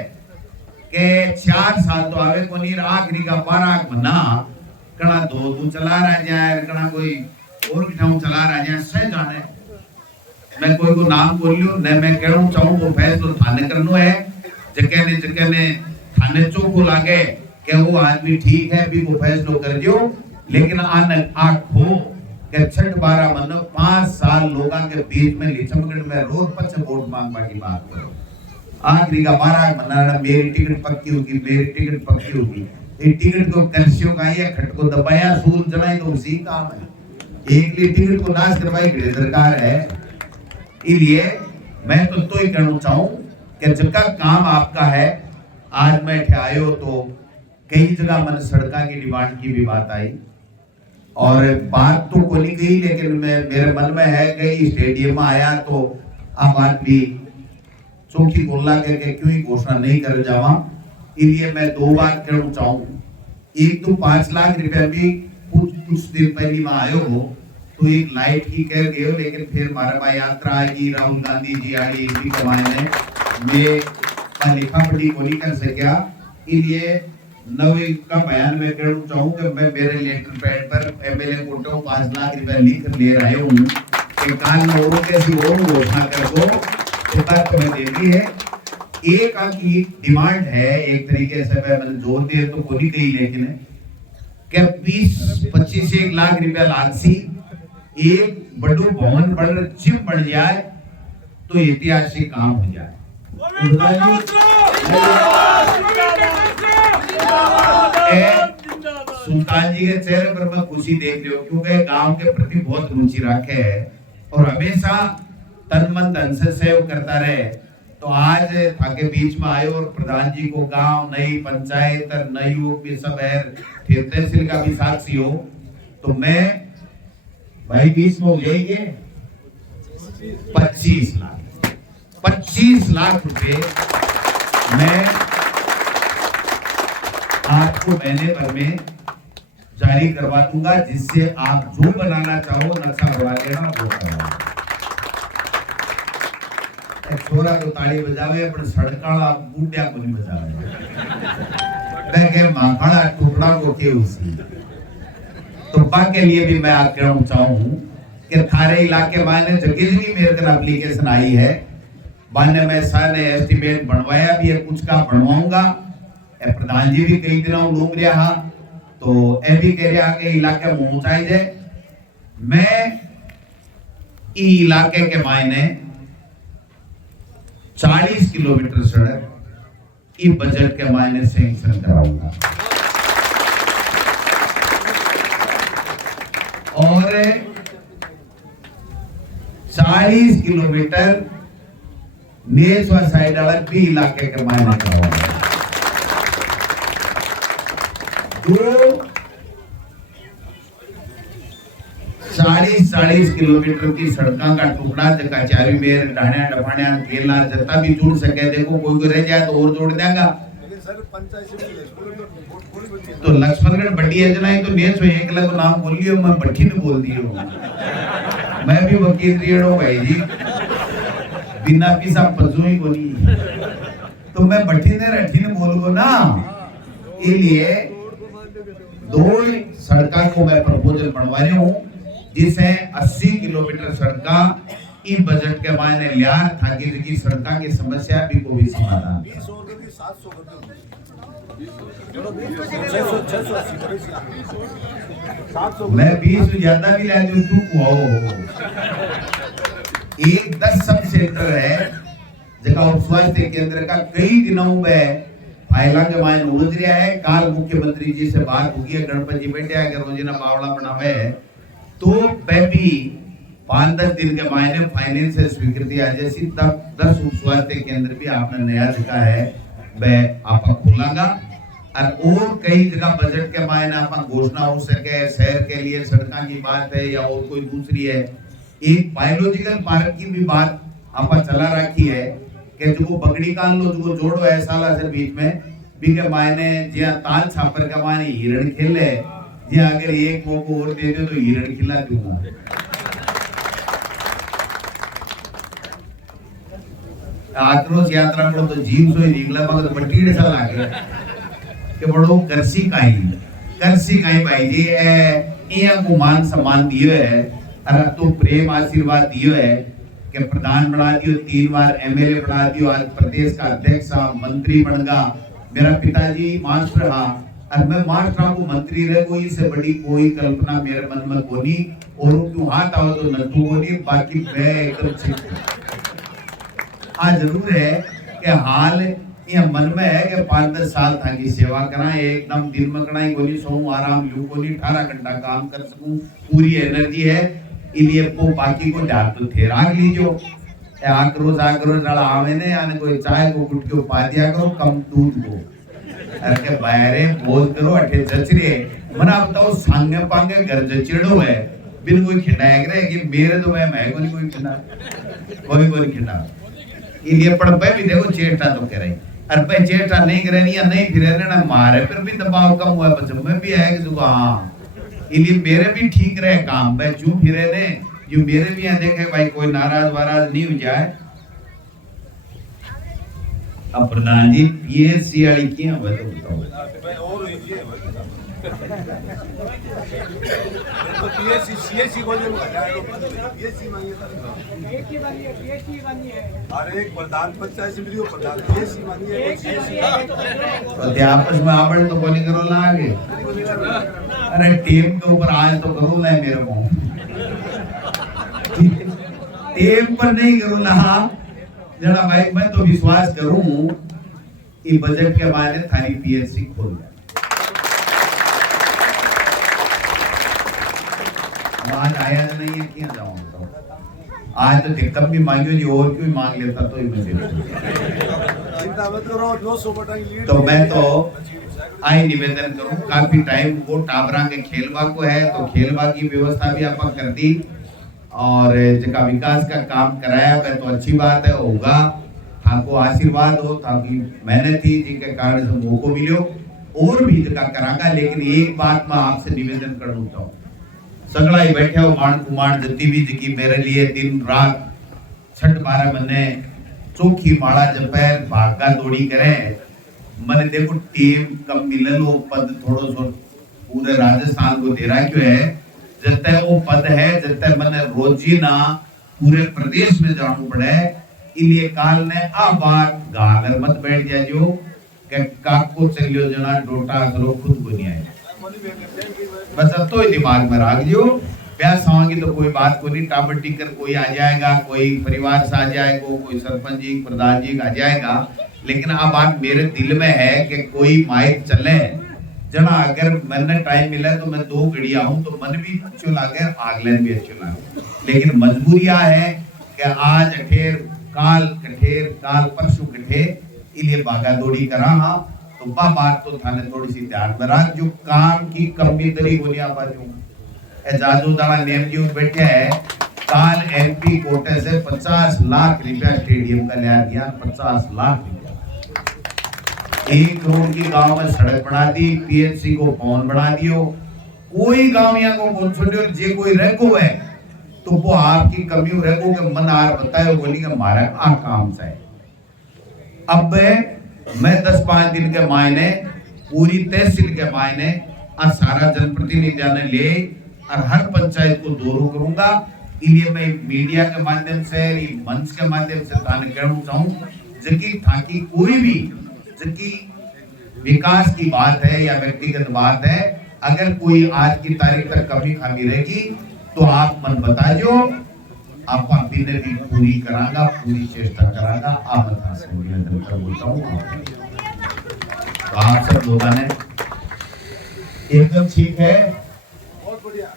के 4 साल तो आवे को नहीं आखिरी का 12 महीना कणा दो चला रहा जाए कणा कोई और बिठाऊं चला रहा जाए सही जाने मैं कोई को नाम बोलियो न मैं कहूं चाहूं वो फैसला थाने करनो है जके ने थाने चौको लागे के वो आदमी ठीक है भी वो फैसला कर दियो लेकिन आखो के 6-12 मन 5 साल लोगों के बीच में लिचमगढ़ में रोज 5 वोट मांगने की बात करो आखिरी का 12 महीना मेरी टिकट पक्की होगी ये टिकट को कर्सियों का या खट को दबाया सूल जनाई तो उसी काम है। एक लिए टिकट को नाश करवाई की सरकार है। इसलिए मैं तो ही कहना चाहूं कि जिनका काम आपका है, आज मैं आयो तो कई जगह मन सड़क की डिमांड की भी बात आई और बात तो को नहीं गई, लेकिन मेरे मन में है कि स्टेडियम में आया तो आप बात भी चौकी बोलना करके क्यों ही घोषणा नहीं कर जावा। इसलिए मैं दो बात कहना चाहूँ। एक तो 5 लाख रुपया भी कुछ दिन पहले में आयो हो तो एक लाइट की कह गए, लेकिन फिर हमारा यात्रा आएगी, राहुल गांधी जी आएगी, इनकी कमाई में मैं लिखा पढ़ी को नहीं कर सका। इसलिए नवे का बयान में कहना चाहूँ कि मैं मेरे लेटर पैड पर एमएलए को 5 लाख रुपया लिख ले रहे हूँ कि काल और कैसी और घोषणा कर दो तो बात मैं दे दी है। एक की डिमांड है, एक तरीके से मैं जोर दे तो को नहीं कही, लेकिन क्या 20-25 1 लाख रुपया लागसी एक बड़ो भवन बड़ जिम बन जाए तो ऐतिहासिक काम हो जाए। सुल्तान जी के चेहरे पर मैं खुशी देख रही हूँ क्योंकि गांव के प्रति बहुत रुचि रखे है और हमेशा तन मन धन से सेव करता रहे। तो आज थाके बीच में आए और प्रधान जी को गांव, नई पंचायत और नई युग भी सब है, तहसील का भी साक्षी हो। तो मैं भाई बीच में हो जाएंगे 25 लाख रुपए मैं आपको महीने भर में जारी करवा दूंगा, जिससे आप जो बनाना चाहो नक्शा बना लेना वो करना। छोरा तो ताली बजावे पर सड़काला बूढ़िया को नहीं बजावे। मैं कह माखड़ा टुकड़ा को के उसी। तो बा के लिए भी मैं आप कहना चाहूँ कि थारे इलाके माने जगह मेरे तरफ एप्लीकेशन आई है, बाने में सारे एस्टिमेट बनवाया भी है, कुछ का बनवाऊंगा। प्रधान जी भी कई दिनों घूम रहा तो ए भी कह रहा कि इलाके में ऊंचाई जाए। मैं इलाके के मायने 40 किलोमीटर सड़क ई बजट के मायने सैंक्शन कराऊंगा और 40 किलोमीटर नेचवा साइड अलग भी इलाके के मायने कराऊंगा। जो 40 किलोमीटर की सड़कों का टुकड़ा जगह चारी मेर ढाणिया डफाणिया केला जता भी जुड़ सके, देखो कोई रह जाए तो और जोड़ देगा। तो लक्ष्मणगढ़ बड़ी योजना है तो नेच एक लग नाम बोल लियो, मैं बट्टी ने बोल दियो। मैं भी वकील रियड़ो भाई जी, बिना पीसा पजू ही बोली तो मैं बट्टी ने रठी ने बोल गो ना। इसलिए 2 सड़कों को मैं प्रपोजल बनवा रही हूँ, जिसे 80 किलोमीटर सड़क ई बजट के मायने लिया ताकि की सड़क की समस्या भी को भी समाधान। मैं 20 ज्यादा भी ला दूं तू एक 10 सब सेंटर है जगह स्वास्थ्य केंद्र का कई दिनों में फाइला के मायने उलझ रहा है। काल मुख्यमंत्री जी से बात होगी है, गणपति जी बैठे अगर रोजाना बावड़ा बनावे तो भी 5-10 दिन के मायने फाइनेंस से स्वीकृति आ जैसी तब 10 स्वास्थ्य केंद्र भी आपने नया जगह है वह आप खुलागा और कई जगह बजट के मायने आप घोषणा हो सके। शहर के लिए सड़कों की बात है या और कोई दूसरी है। एक बायोलॉजिकल पार्क की भी बात आप चला रखी है कि जो बगड़ी कान लो जो जोड़ो है साला से बीच में भी के मायने जिया ताल छापर के मायने हिरण खेले जी, अगर एक मौको और दे दे तो हिरण खिला दूंगा। आक्रोश यात्रा में तो जीव सो निकला मगर बटीड़ सा लागे कि बड़ो करसी काई भाई जी ये को मान सम्मान दियो है और तो प्रेम आशीर्वाद दियो है कि प्रधान बना दियो, 3 बार एमएलए बना दियो, आज प्रदेश का अध्यक्ष मंत्री बन गया। मेरा पिताजी मास्टर हा और मैं मास्टर को मंत्री रहे, कोई से बड़ी कोई कल्पना मेरे मन में कोनी और क्यों हाथ आओ तो नटू कोनी, बाकी मैं एकदम ठीक। हाँ जरूर है कि हाल ये मन में है कि 5-10 साल था की सेवा करा, एकदम दिन में करा कोनी सोऊं आराम लूं कोनी 18 घंटा काम कर सकूं, पूरी एनर्जी है इलिए को बाकी को ध्यान तो थे राग लीजो आक्रोश वाला आवे ने यानी कोई चाय को गुट के पा दिया करो कम दूध को अरे बाहरे बोल करो अठे जचरे मना बताओ सांगे पांगे घर जचड़ो है बिन कोई खिंडाया करे कि मेरे तो मैं कोई खिंडा कोई खिंडा इलिए पढ़ पे भी देखो चेष्टा तो करे अरे पे चेष्टा नहीं करे नहीं फिरे ना मारे फिर भी दबाव कम हुआ बच्चों में भी है कि जो हाँ इलिए मेरे भी ठीक रहे काम मैं चू फिरे ने जो मेरे भी यहाँ देखे भाई कोई नाराज वाराज नहीं हो जाए। अब प्रधान जी पीएससी वाली क्या हुआ तो बताओ पीएससी सीएससी को पीएससी मांगी अरे एक प्रधान पंचायत समिति को प्रधान पीएससी मांगी है सीएससी तो आपस में आवड़ तो बोली करो लागे अरे टीम के ऊपर आज तो करो ना मेरे को टीम पर नहीं करूँ ना जरा भाई मैं तो विश्वास करूं ये बजट के बाद थारी पीएससी खोल जाए आज आया नहीं है क्या जाऊं तो आज तो दिक्कत भी मांगी जी और क्यों मांग लेता तो ही मुझे चिंता मत करो 200 बटा की लीड तो मैं तो आई निवेदन करूं काफी टाइम को टाबरा के खेलवा को है तो खेलवा की व्यवस्था भी आप कर दी और जगह विकास का काम कराया वह तो अच्छी बात है होगा आपको आशीर्वाद हो ताकि मेहनत थी जिनके कारण से मौको मिलो और भी जगह करागा। लेकिन एक बात मैं आपसे निवेदन करना चाहूँ सगड़ा ही बैठे हो मान कुमार जती भी जगी मेरे लिए दिन रात 6-12 महीने चौखी माला जपैर भागा दौड़ी करे मैंने देखो टीम कम मिलन वो पद थोड़ो सो पूरे राजस्थान को दे रहा क्यों है जते वो पद है जते मैंने रोजीना पूरे प्रदेश में जाना पड़े इलिए काल ने आ बात गागर मत बैठ जाए जो कि काको चलियो जना डोटा करो खुद को नहीं आए बस अब तो दिमाग में रख दियो ब्याह सवांगी तो कोई बात को नहीं टाबर टिकर कोई आ जाएगा कोई परिवार से आ जाएगा कोई सरपंच जी प्रधान जी आ जाएगा लेकिन आ बात मेरे दिल में है कि कोई माइक चले जना अगर मैंने टाइम मिला तो मैं 2 घड़ी आऊं तो मन भी अच्छो लागे आगलन भी अच्छो लागे लेकिन मजबूरियां है कि आज अठेर काल परसों कठे इलिए भागा दौड़ी करा हाँ तो बात तो थाने थोड़ी सी ध्यान में रख जो काम की कमी तरी बोलिया बाजू ए जादू दाना नेम जी बैठे है काल एमपी कोटे से 50 लाख रुपया स्टेडियम का लिया गया 50 लाख रुपया 1 करोड़ की गांव में सड़क बना दी पीएचसी को भवन बना दियो कोई गांव यहाँ को कौन छोड़ियो जे कोई रखो है तो वो आपकी कमी रखो के मन आर बताए बोली के मारा आ काम से अब मैं 10-5 दिन के मायने पूरी तहसील के मायने आ सारा जनप्रतिनिधियों ने ले और हर पंचायत को दौरा करूंगा इसलिए मैं मीडिया के माध्यम से मंच के माध्यम से ताने कहना चाहूं जबकि ताकि कोई भी जबकि विकास की बात है या व्यक्तिगत बात है अगर कोई आज की तारीख तक कमी खामी रहेगी तो आप मन बता जो आप बिना भी पूरी करांगा पूरी चेष्टा करांगा आप बता से निवेदन कर बोलता हूँ तो आप सब लोगों ने एकदम ठीक है बहुत बढ़िया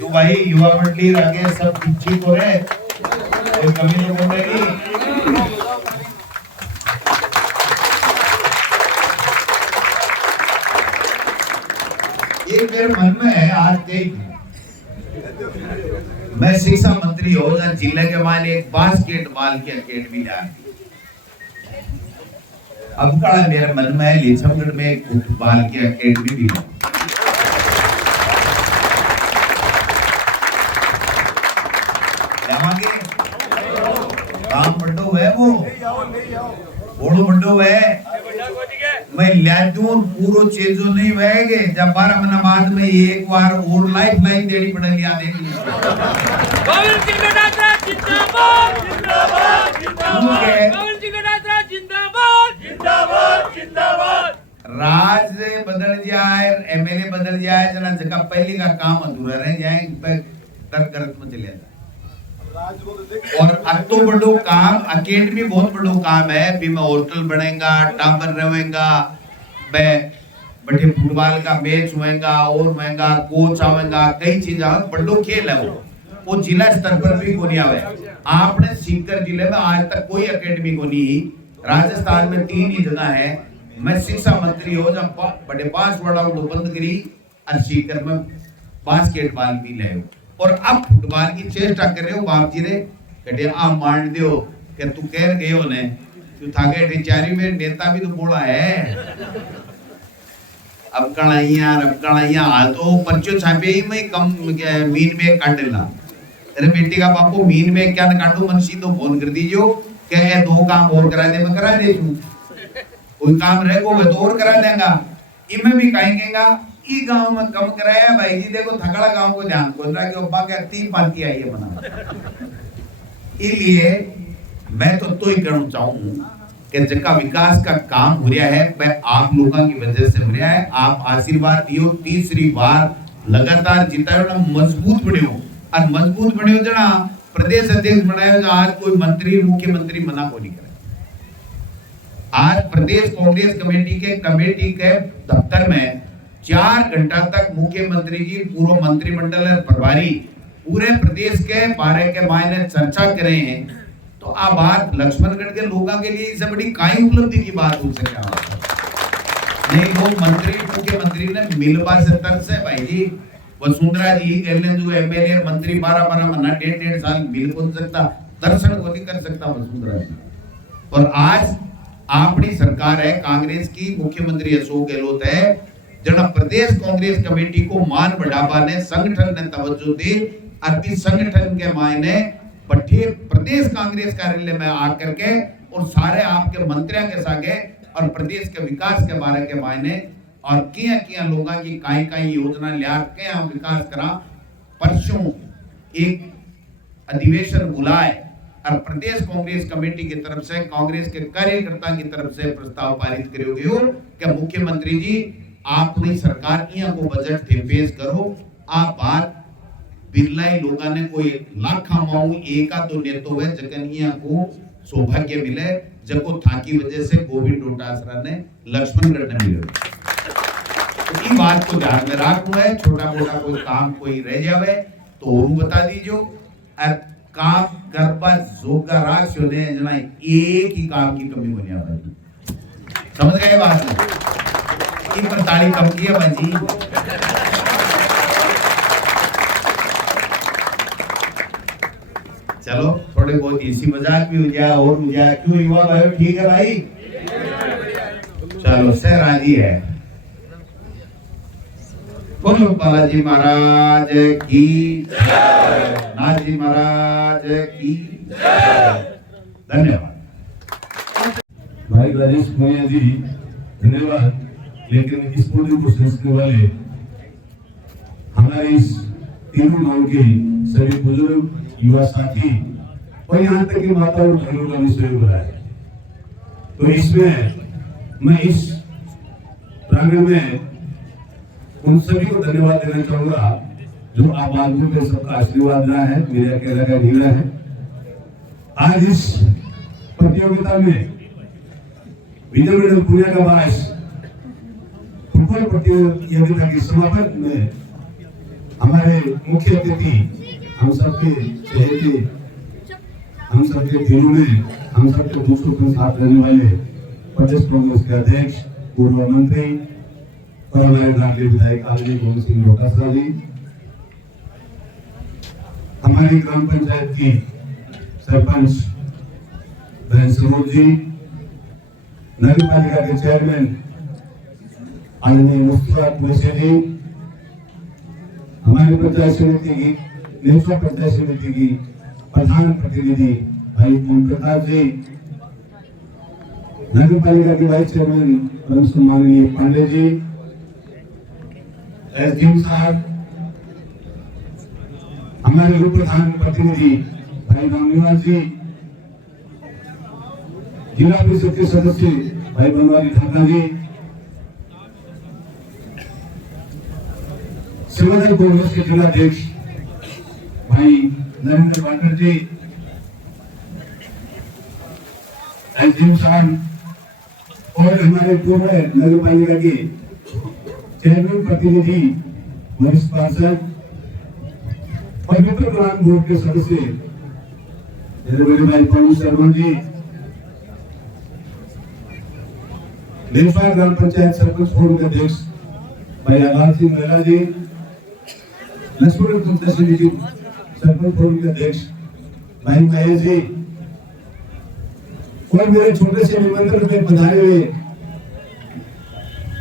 तो भाई युवा मंडली आगे सब ठीक हो रहे कोई कमी नहीं हो रही ये मेरे मन में है आज के मैं शिक्षा मंत्री हो ना जिले के माने एक बास्केटबॉल की अकेडमी ला अब का मेरे मन में है लीछमगढ़ में एक फुटबॉल की अकेडमी भी लावांगे काम बड़ो है वो बड़ो बड़ो है मैं ल्याजूर पूरो चीजों नहीं बहेगे जब 12 महीना बाद में एक बार और लाइफ लाइन देनी पड़ेगी याद है गोविंद सिंह गडात्रा जिंदाबाद जिंदाबाद जिंदाबाद गोविंद सिंह गडात्रा जिंदाबाद जिंदाबाद जिंदाबाद राज बदल जाए एमएलए बदल जाए जना जगह पहले का काम अधूरा रह जाए तर्क करत में चले जाए राज को तो देख और अब तो बड़ो काम अकेडमी बहुत बड़ो काम है भी मैं होटल बनेगा टाबर रहेगा मैं बड़े फुटबॉल का मैच होएगा और होएगा कोच आवेगा कई चीजा बड़ो खेल है वो जिला स्तर पर भी कोनी आवे आपने सीकर जिले में आज तक कोई एकेडमी को नहीं राजस्थान में 3 ही जगह है मैं शिक्षा मंत्री हो जब बड़े 5 बड़ा तो बंद करी और सीकर में बास्केटबॉल भी ले और अब फुटबॉल की चेष्टा कर रहे हो बाप जी ने कटे आप मान दियो कि तू कह गए हो ने तू थाके टिचारी में नेता भी तो बोला है अब कणाइया हाल तो पंचो छापे ही में कम मीन में काट लेना अरे बेटी का बापू मीन में क्या न काटू मनसी तो फोन कर दीजियो क्या है 2 काम और करा दे मैं करा दे कोई काम रह गो तो और करा देगा इमे भी कहेंगेगा ई गांव में कम कराया भाई जी देखो थकड़ा गांव को ध्यान को रहा कि ओपा के 3 पालकी आई है बना इसलिए मैं तो ही कहना चाहूं कि जका विकास का हो रहा है वह आप लोगों की वजह से हो रहा है आप आशीर्वाद दियो तीसरी बार लगातार जितायो ना मजबूत बने और मजबूत बने हो जना प्रदेश अध्यक्ष बनाया जो आज कोई मंत्री मुख्यमंत्री मना को नहीं करे आज प्रदेश कांग्रेस कमेटी के दफ्तर में 4 घंटा तक मुख्यमंत्री जी पूर्व मंत्रिमंडल प्रभारी पूरे प्रदेश के बारे के मायने चर्चा कर रहे हैं तो आ बात लक्ष्मणगढ़ के लोगों के लिए इससे बड़ी काई उपलब्धि की बात हो सके नहीं वो मंत्री मुख्यमंत्री ने मिलवा से तरस है भाई जी वसुंधरा जी कहने जो एमएलए मंत्री 12 महीना 1.5 साल मिल को सकता दर्शन को नहीं कर सकता वसुंधरा जी और आज अपनी सरकार है कांग्रेस की मुख्यमंत्री अशोक गहलोत है जना प्रदेश कांग्रेस कमेटी को मान बढ़ावा ने संगठन ने तवज्जो दी और इस संगठन के मायने बठे प्रदेश कांग्रेस कार्यालय में आकर के और सारे आपके मंत्रियों के सागे और प्रदेश के विकास के बारे के मायने और किया लोगों की काई योजना लिया के हम विकास करा परसों एक अधिवेशन बुलाए और प्रदेश कांग्रेस कमेटी की तरफ से कांग्रेस के कार्यकर्ता की तरफ से प्रस्ताव पारित करो गयो कि मुख्यमंत्री जी अपनी सरकार इया को बजट थे पेश करो आप बात बिरलाई लोगों ने कोई लाखा माऊ एका तो नेतो है जकनिया को सौभाग्य मिले जको था की वजह से कोविड डोटासरा ने लक्ष्मणगढ़ ने मिले तो ई बात को ध्यान में रखना है छोटा मोटा कोई काम कोई रह जावे तो और बता दीजियो और काम करबा जोगा राख ने जना एक ही काम की कमी बनिया भाई समझ गए बात ई पर ताली कम की है भाई चलो थोड़े बहुत इसी मजाक भी हो जाए और हो जाए क्यों युवा भाई ठीक है भाई चलो से राजी है बोलो बालाजी महाराज की जय नाजी महाराज की जय धन्यवाद भाई राजेश भैया जी धन्यवाद लेकिन इस पोडियम को संस्कृत वाले हमारे इस तीनों गांव के सभी बुजुर्ग युवा साथी और यहाँ तक कि माता और बहनों का विषय हो रहा है तो इसमें मैं इस प्रांगण में उन सभी को धन्यवाद देना चाहूंगा जो आप आदमी पे सबका आशीर्वाद रहा है मेरे अकेला का नहीं रहा है आज इस प्रतियोगिता में विजय मेडल पुणे का बायस फुटबॉल प्रतियोगिता के समापन में हमारे मुख्य अतिथि हम सबके चहेते हम सबके दिलों में हम सबके दोस्तों के साथ रहने वाले प्रदेश कांग्रेस के अध्यक्ष पूर्व मंत्री और हमारे लाडले विधायक आदरणीय गोविंद सिंह डोटासरा जी हमारी ग्राम पंचायत की सरपंच बहन सरोज जी नगर पालिका के चेयरमैन आदरणीय मुस्तफा कुरैशी जी हमारी पंचायत समिति की नेता पंचायत समिति की प्रधान प्रतिनिधि भाई ओम प्रकाश जी नगर पालिका के वाइस चेयरमैन परम सम्माननीय पांडे जी एसडीएम साहब हमारे उप प्रधान प्रतिनिधि भाई रामनिवास जी जिला परिषद के सदस्य भाई बनवारी ठाकुर जी संगठन कांग्रेस के जिलाध्यक्ष भाई नरेंद्र पाटिल जी, अजीम साहब और हमारे पूर्व नगर पालिका के चेयरमैन प्रतिनिधि, वरिष्ठ पार्षद और मित्र ग्राम बोर्ड के सदस्य मेरे बड़े भाई पवन शर्मा जी, देवसा ग्राम पंचायत सरपंच फोरम के अध्यक्ष भाई आगार सिंह मेहरा जी, लक्ष्मण पंचायत जी सरपंच फोरम के अध्यक्ष भाई महेश जी और मेरे छोटे से निमंत्रण में बधाए हुए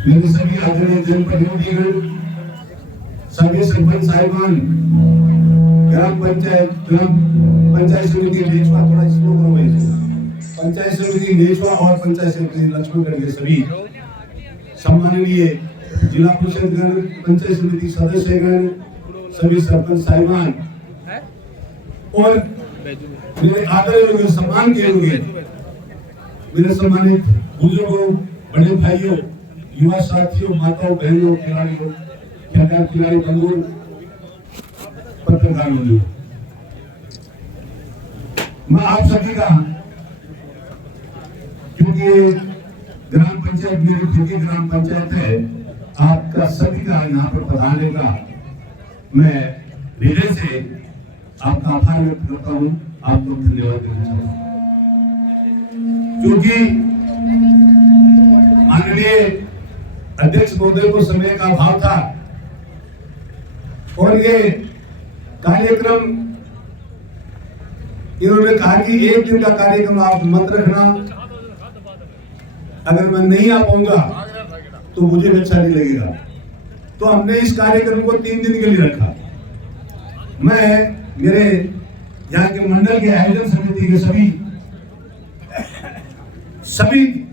मेरे सभी आदरणीय जनप्रतिनिधिगण, सभी सरपंच साहिबान, ग्राम पंचायत समिति नेचवा, थोड़ा स्लो करो भाई, पंचायत समिति नेचवा और पंचायत समिति लक्ष्मणगढ़ के सभी सम्माननीय जिला परिषदगण, पंचायत समिति सदस्यगण, सभी सरपंच साहिबान और मेरे आदरणीय सम्मान के योग्य मेरे सम्मानित बुजुर्गों, बड़े भाइयों, युवा साथियों, माताओं, बहनों, खिलाड़ियों, खिलाड़ी बंधुओं, पत्रकार बंधुओं, मैं आप सभी का, क्योंकि ग्राम पंचायत मेरी खुद की ग्राम पंचायत है, आपका सभी का यहाँ पर पधारने का मैं हृदय से आपका आभार व्यक्त करता हूँ, आपको धन्यवाद देना चाहता हूँ। क्योंकि माननीय अध्यक्ष महोदय को समय का अभाव था और ये कार्यक्रम इन्होंने कहा कि एक दिन का कार्यक्रम आप मत रखना, अगर मैं नहीं आ पाऊंगा तो मुझे भी अच्छा नहीं लगेगा, तो हमने इस कार्यक्रम को 3 दिन के लिए रखा। मैं मेरे यहाँ के मंडल के आयोजन समिति के सभी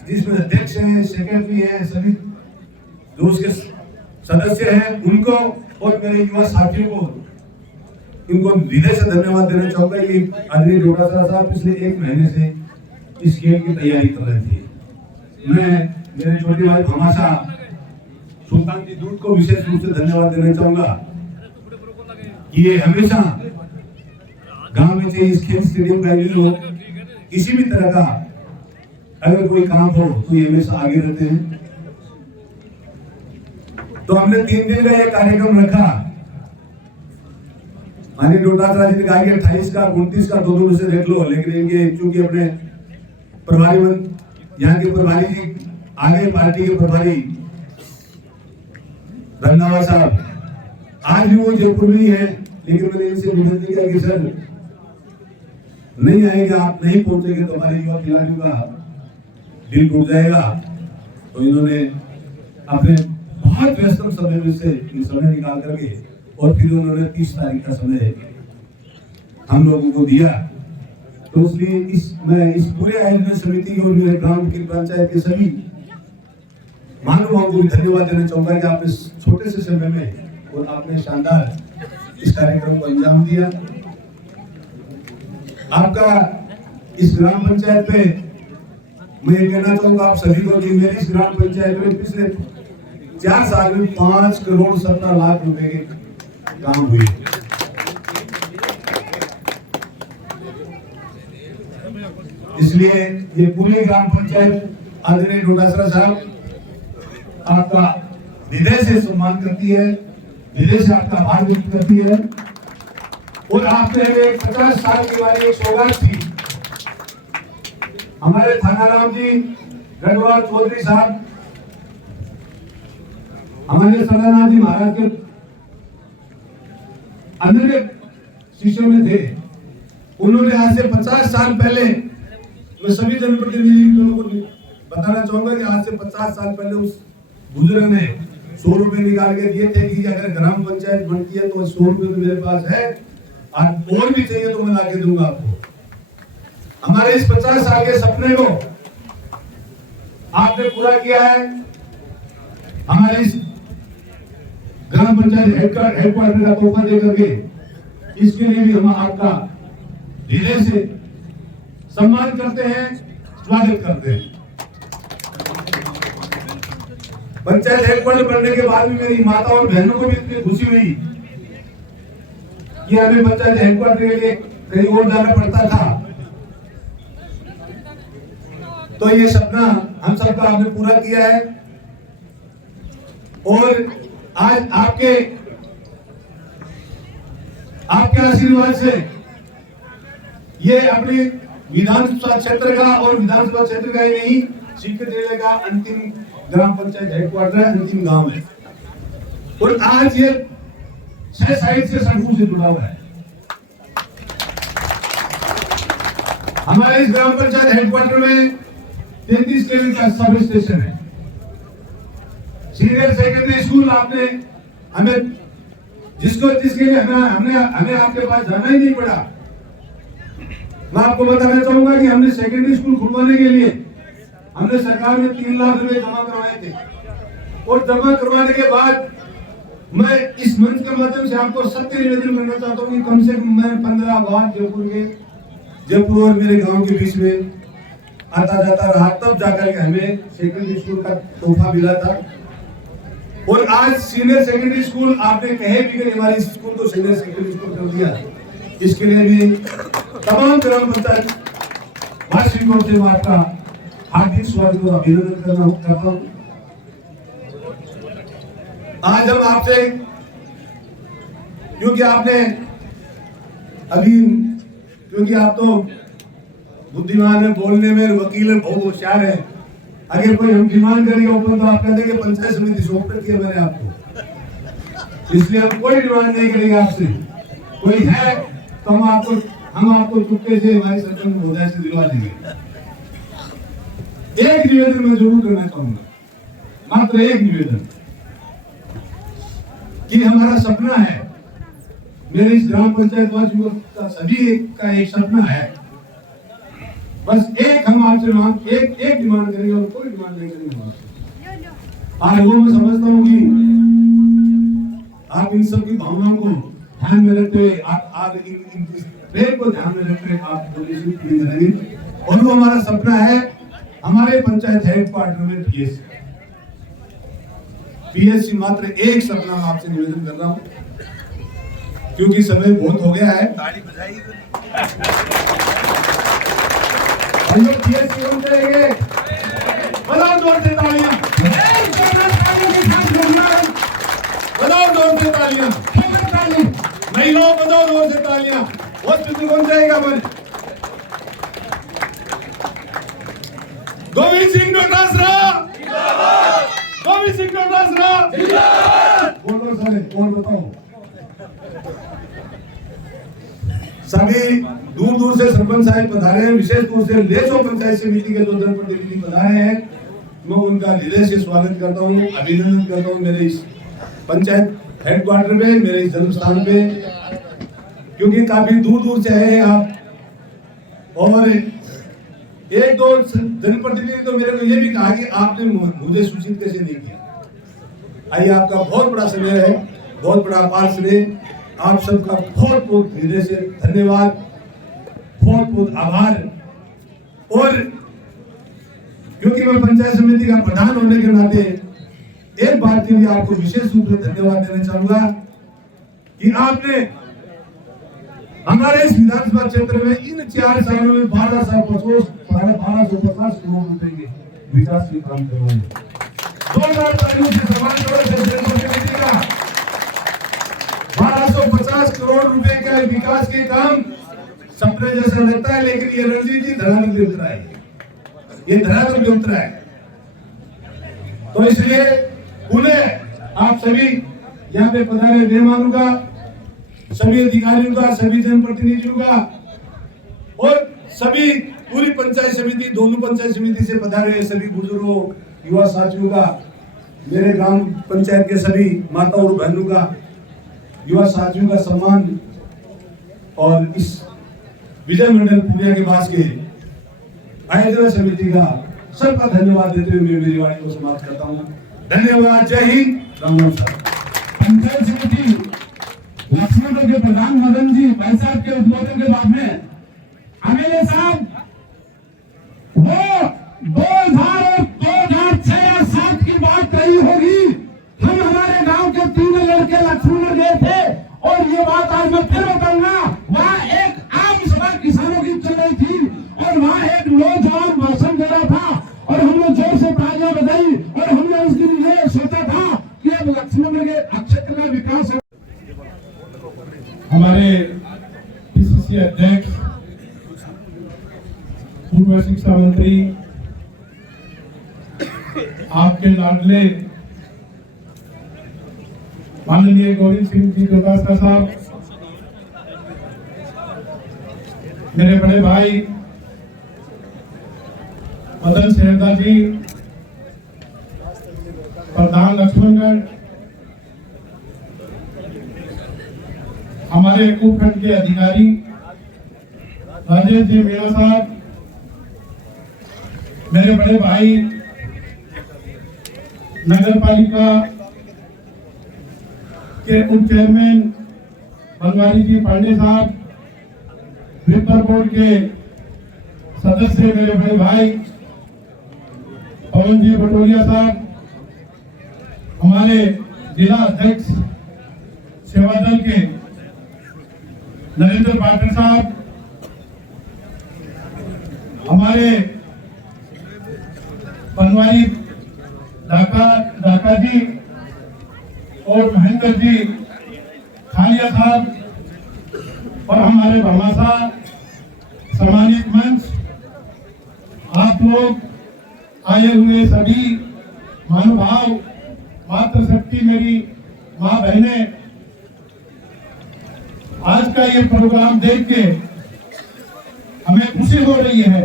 जिसमें अध्यक्ष हैं, सेक्रेटरी हैं, सभी जो उसके सदस्य हैं, उनको और मेरे युवा साथियों को, इनको हृदय से धन्यवाद देना चाहूंगा। ये आदरणीय डोटासरा साहब पिछले 1 महीने से इस खेल की तैयारी कर रहे थे। मैं मेरे छोटे भाई भमाशा सुल्तान जी दूत को विशेष रूप से धन्यवाद देना चाहूंगा कि ये हमेशा गांव में से इस खेल स्टेडियम का हो, किसी भी तरह का अगर कोई काम हो तो ये हमेशा आगे रहते हैं। तो हमने 3 दिन का ये कार्यक्रम रखा। माननीय डोटासरा जी ने कहा कि 28 का 29 का 2 में से देख लो, लेकिन इनके चूंकि अपने प्रभारी यहाँ के प्रभारी जी, आगे पार्टी के प्रभारी रंधावा साहब आज भी वो जयपुर में है, लेकिन मैंने इनसे विनती किया कि सर नहीं आएगा, आप नहीं पहुंचेंगे तो हमारे युवा खिलाड़ियों का दिल टूट जाएगा। तो इन्होंने अपने बहुत व्यस्त समय में से समय निकाल करके और फिर उन्होंने 30 तारीख का समय हम लोगों को दिया। तो इसलिए मैं इस पूरे आयोजन समिति और मेरे ग्राम की पंचायत के सभी महानुभावों को धन्यवाद देना चाहूंगा कि आपने छोटे से समय में और आपने शानदार इस कार्यक्रम को अंजाम दिया। आपका इस ग्राम पंचायत पे मैं ये कहना चाहूंगा आप सभी को कि मेरी इस ग्राम पंचायत में पिछले 4 साल में 5 करोड़ 17 लाख रुपए के काम हुए। इसलिए ये पूरी ग्राम पंचायत आदरणीय डोटासरा साहब आपका हृदय से सम्मान करती है, हृदय से आपका आभार व्यक्त करती है। और आपने एक 50 साल की वाली एक सौगात थी। हमारे थानाराम जी गढ़वाल चौधरी साहब हमारे सदानाथ जी महाराज के अन्य शिष्यों में थे। उन्होंने आज से 50 साल पहले, मैं सभी जनप्रतिनिधियों को बताना चाहूंगा कि आज से 50 साल पहले उस बुजुर्ग ने 100 रुपए निकाल के दिए थे कि अगर ग्राम पंचायत बनती है तो 100 रुपए तो मेरे पास है और भी चाहिए तो मैं लाके दूंगा आपको। हमारे इस 50 साल के सपने को आपने पूरा किया है। हमारे इस ग्राम पंचायत हेडक्वार्टर का तोहफा देकर के इसके लिए भी हम आपका हृदय से सम्मान करते हैं, स्वागत करते हैं। पंचायत हेडक्वार्टर बनने के बाद भी मेरी माता और बहनों को भी इतनी खुशी हुई कि हमें पंचायत हेडक्वार्टर के लिए कहीं और जाना पड़ता था, तो ये सपना हम सबका आपने पूरा किया है। और आज आपके आशीर्वाद से ये अपनी विधानसभा क्षेत्र का और विधानसभा क्षेत्र का ही नहीं, सीकर जिले का अंतिम ग्राम पंचायत हेडक्वार्टर है, अंतिम गांव है। और आज ये 6 साइड से सड़कों से जुड़ा हुआ है। हमारे इस ग्राम पंचायत हेडक्वार्टर में 33 केवी का सब स्टेशन है। सीनियर सेकेंडरी स्कूल आपने हमें जिसके लिए हमें आपके पास जाना ही नहीं पड़ा। मैं आपको बताना चाहूंगा कि हमने सेकेंडरी स्कूल खुलवाने के लिए हमने सरकार में 3 लाख रुपए जमा करवाए थे। और जमा करवाने के बाद मैं इस मंच के माध्यम से आपको सत्य निवेदन करना चाहता हूँ कि कम से कम मैं 15 बार जयपुर और मेरे गांव के बीच में आता जाता रहा, तब जाकर के हमें सेकेंडरी स्कूल का तोहफा मिला था। और आज सीनियर सेकेंडरी स्कूल आपने कहे भी कि हमारे स्कूल को सीनियर सेकेंडरी स्कूल कर दिया, इसके लिए भी तमाम ग्राम पंचायत वासियों से मैं आपका हार्दिक स्वागत और अभिनंदन करता हूं। आज हम आपसे, क्योंकि आप तो बुद्धिमान है, बोलने में वकील है, बहुत होशियार है। अगर कोई हम डिमांड करेंगे ओपन तो आप कहते हैं कि पंचायत समिति से ओपन किया मैंने आपको, इसलिए हम कोई डिमांड नहीं करेंगे आपसे। कोई है तो हम आपको चुपके से हमारी सरपंच महोदय से दिलवा देंगे। एक निवेदन मैं जरूर करना चाहूंगा, मात्र एक निवेदन, कि हमारा सपना है, मेरे इस ग्राम पंचायत वासियों का सभी का एक सपना है, बस एक हम आपसे एक डिमांड करेंगे और कोई डिमांड नहीं करेंगे। आज वो मैं समझता हूँ कि आप इन सब की भावनाओं को ध्यान में रखते हुए, आप इन प्रेम को ध्यान में रखते हुए आप करेंगे। और वो हमारा सपना है, हमारे पंचायत हेडक्वार्टर में पीएससी मात्र एक सपना मैं आपसे निवेदन कर रहा हूँ, क्योंकि समय बहुत हो गया है। हम लोग पीएससी बन जाएंगे, बनाओ जोर से तालियां, बनाओ जोर से तालियां, नहीं लोग बनाओ जोर से तालियां, हॉस्पिटल बन जाएगा मन। गोविंद सिंह डोटासरा जिंदाबाद, गोविंद सिंह डोटासरा जिंदाबाद। बोलो सारे, कौन बताओ। सभी दूर दूर से सरपंच साहब पधारे हैं, विशेष तौर से लेसो पंचायत समिति के जो जनप्रतिनिधि पधारे हैं, मैं उनका हृदय से स्वागत करता हूँ, अभिनंदन करता हूँ मेरे इस पंचायत हेडक्वार्टर में, मेरे इस जन्म स्थान पे, क्योंकि काफी दूर दूर से आए हैं आप। और एक दो जनप्रतिनिधि तो मेरे को ये भी कहा कि आपने मुझे सूचित कैसे नहीं किया। आइए, आपका बहुत बड़ा समय है, बहुत बड़ा अपार श्रेय, आप सबका बहुत बहुत हृदय से धन्यवाद, बहुत बहुत आभार। और क्योंकि मैं पंचायत समिति का प्रधान होने के नाते एक बात के लिए आपको विशेष रूप से धन्यवाद देना चाहूंगा कि आपने हमारे इस विधानसभा क्षेत्र में इन 4 सालों में 1250 करोड़ रुपए के विकास के काम करवाए। 2000 तारीखों से समाज का 1250 करोड़ रुपए का विकास के काम सपने जैसा लगता है, लेकिन ये रणजीत जी धरातल पे उतरा है, ये धरातल पे उतरा है। तो इसलिए उन्हें आप सभी यहाँ पे पधारे मेहमानों का, सभी अधिकारियों का, सभी जनप्रतिनिधियों का और सभी पूरी पंचायत समिति, दोनों पंचायत समिति से पधारे सभी बुजुर्गों, युवा साथियों का, मेरे ग्राम पंचायत के सभी माताओं और बहनों का, युवा साथियों का सम्मान और इस विजय मंडल पूर्णिया के पास के आयोजन समिति का सबका धन्यवाद देते हुए मैं मेरी वाणी को समाप्त करता हूँ। धन्यवाद, जय हिंद, राम राम। पंचायत समिति लक्ष्मणपुर के प्रधान मदन जी भाई साहब के उद्बोधन के बाद में एमएलए साहब वो 2006 या 2007 की बात कही होगी। हम हमारे गांव के 3 लड़के लक्ष्मण गए थे और ये बात आज मैं फिर बता राष्ट्रीय अध्यक्ष पूर्व शिक्षा मंत्री आपके लाडले माननीय गोविंद सिंह जी डोटासरा साहब, मेरे बड़े भाई मदन शेरदा जी, प्रधान लक्ष्मणगढ़, हमारे उपखंड के अधिकारी राजेश जी मीणा साहब, मेरे बड़े भाई नगर पालिका के उप चेयरमैन बनवारी जी पांडे साहब, विपर बोर्ड के सदस्य मेरे बड़े भाई पवन जी बटोलिया साहब, हमारे जिला अध्यक्ष सेवा दल के नरेंद्र पाठक साहब, हमारे बनवारी ढाका जी और महेंद्र जी खालिया साहब और हमारे भामासा सम्मानित मंच, आप लोग आए हुए सभी महानुभाव, मातृशक्ति, मेरी माँ बहनें, आज का ये प्रोग्राम देख के हमें खुशी हो रही है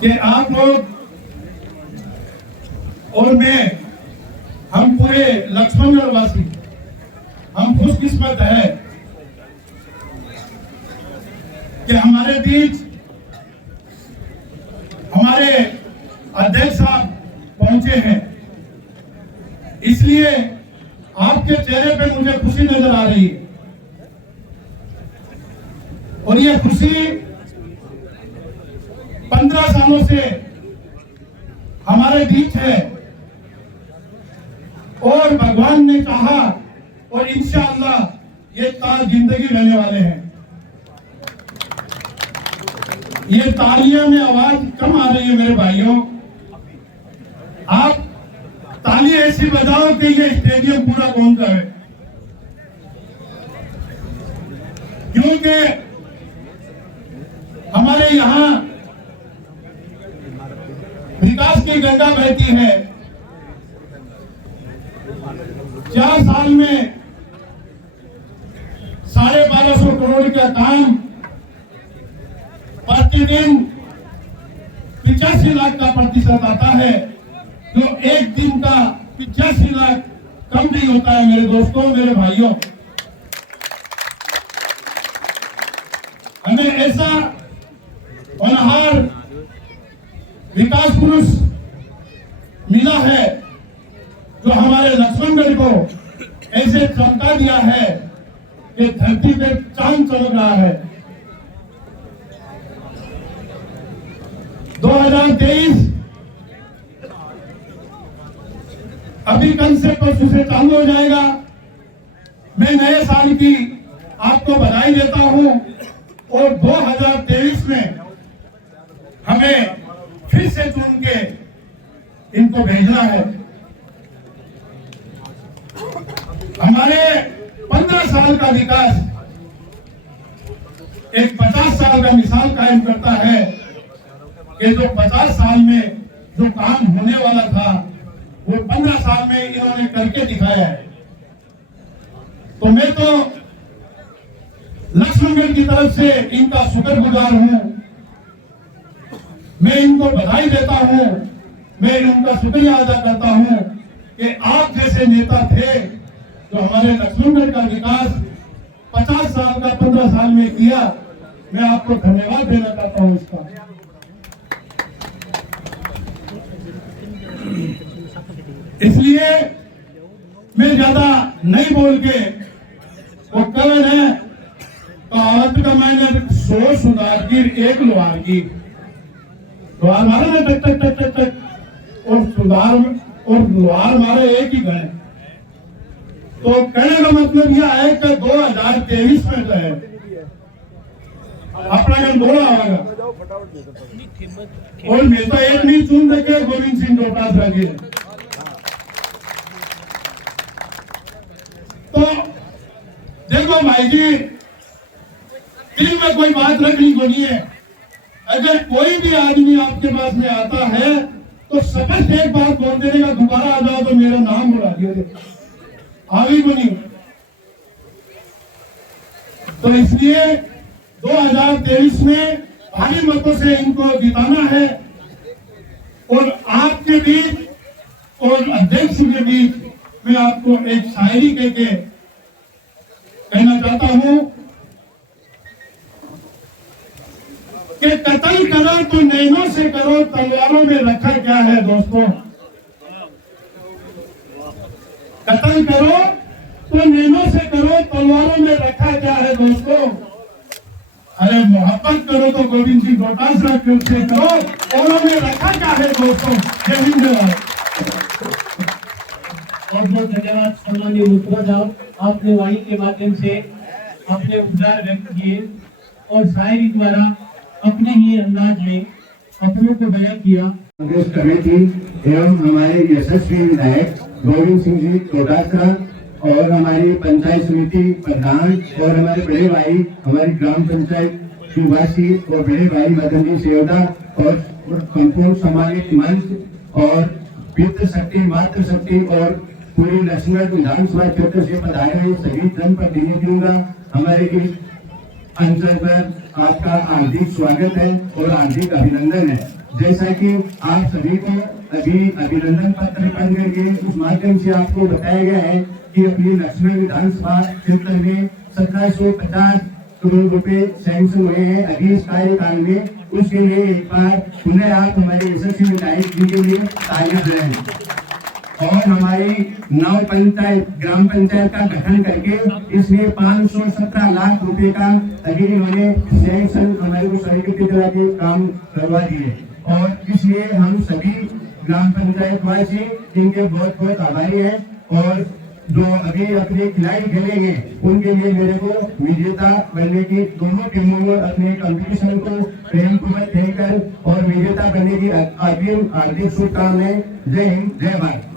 कि आप लोग और मैं, हम पूरे लक्ष्मणगढ़ वासी, हम खुशकिस्मत है कि हमारे बीच हमारे अध्यक्ष साहब पहुंचे हैं। इसलिए आपके चेहरे पे मुझे खुशी नजर आ रही है और ये खुशी 15 सालों से हमारे बीच है और भगवान ने चाहा और इंशाअल्लाह ये ताज जिंदगी रहने वाले हैं। ये तालियों में आवाज कम आ रही है मेरे भाइयों, आप ताली ऐसी बजाओ कि ये स्टेडियम पूरा गूंज जाए, क्योंकि हमारे यहाँ विकास की गंगा बहती है। 4 साल में 1250 करोड़ का काम प्रतिदिन 85 लाख का प्रतिशत आता है, जो एक दिन का 85 लाख कम नहीं होता है मेरे दोस्तों, मेरे भाइयों। हमें ऐसा होनहार विकास पुरुष मिला है जो हमारे लक्ष्मणगढ़ को ऐसे चमका दिया है कि धरती पे चांद चमक रहा है। 2023 अभी कल से परसों से चालू हो जाएगा। मैं नए साल की आपको बधाई देता हूं और 2023 में हमें फिर से चुन के इनको भेजना है। हमारे 15 साल का विकास एक 50 साल का मिसाल कायम करता है कि जो 50 साल में जो काम होने वाला था वो 15 साल में इन्होंने करके दिखाया है। तो मैं तो लक्ष्मणगढ़ की तरफ से इनका शुक्रगुजार हूं, मैं इनको बधाई देता हूं, मैं उनका शुक्रिया अदा करता हूं कि आप जैसे नेता थे जो हमारे लक्ष्मणगढ़ का विकास 50 साल का 15 साल में किया। मैं आपको धन्यवाद देना चाहता हूं इसका। इसलिए मैं ज्यादा नहीं बोल के, वो कवन है कहावत का मैंने 100 सुधार की 1 लोहार की, लोहार मारे ना टक टक टक टक टक और सुधार और लोहार मारे एक ही गए। तो कहने का मतलब यह है कि 2023 में जो है अपना गण बोला होगा और मैं तो एक नहीं चुन देखे गोविंद सिंह डोटासरा जी। तो देखो भाई जी, दिल में कोई बात रखनी को नहीं है। अगर कोई भी आदमी आपके पास में आता है तो सपष्ट एक बात बोल देने का, दोबारा आ जाओ तो मेरा नाम बुला दिया, आवी को नहीं। तो इसलिए 2023 में भारी मतों से इनको जिताना है। और आपके बीच और अध्यक्ष के बीच मैं आपको एक शायरी कहना चाहता हूं कि कत्ल करो तो नैनों से करो, तलवारों में रखा क्या है दोस्तों। कत्ल करो तो नैनों से करो, तलवारों में रखा क्या है दोस्तों। अरे मोहब्बत करो तो गोविंद सिंह डोटासरा से करो, उन्होंने रखा क्या है दोस्तों। जय हिंद। बहुत बहुत धन्यवाद सम्माननीय मुखिया साहब, आपने वाणी के माध्यम से अपने विचार व्यक्त किए और शायरी द्वारा अपने ही अंदाज में अपनों को बयां किया। कांग्रेस कमेटी एवं हमारे यशस्वी विधायक गोविंद सिंह जी डोटासरा और हमारी पंचायत समिति प्रधान और हमारे बड़े भाई, हमारी ग्राम पंचायत शिववासी और बड़े भाई मदन जी सेवदा और संपूर्ण सम्मानित मंच और पितृ शक्ति, मातृ शक्ति और पूरी नेशनल विधानसभा क्षेत्र से पधारे हुए सभी जनप्रतिनिधियों का हमारे इस अंचल पर आपका हार्दिक स्वागत है और हार्दिक अभिनंदन है। जैसा कि आप सभी को अभी अभिनंदन पत्र पढ़ करके उस माध्यम से आपको बताया गया है कि अपनी लक्ष्मण विधानसभा क्षेत्र में 1750 करोड़ रुपए सैंक्शन हुए हैं अभी इस कार्यकाल में। उसके लिए एक बार पुनः आप हमारे यशस्वी विधायक जी के लिए तालियां बजाएं। और हमारी 9 पंचायत ग्राम पंचायत का गठन करके इसमें 517 लाख रुपए का अभी इन्होंने सैंक्शन हमारे को स्वीकृति दिला के काम करवा दिए और इसलिए हम सभी ग्राम पंचायत वासी इनके बहुत बहुत आभारी हैं। और जो अभी अपने खिलाड़ी खेलेंगे उनके लिए मेरे को विजेता बनने की दोनों टीमों में अपने कंपटीशन को प्रेम पूर्वक खेलकर और विजेता बनने की अग्रिम हार्दिक शुभकामनाएं। जय हिंद, जय भारत।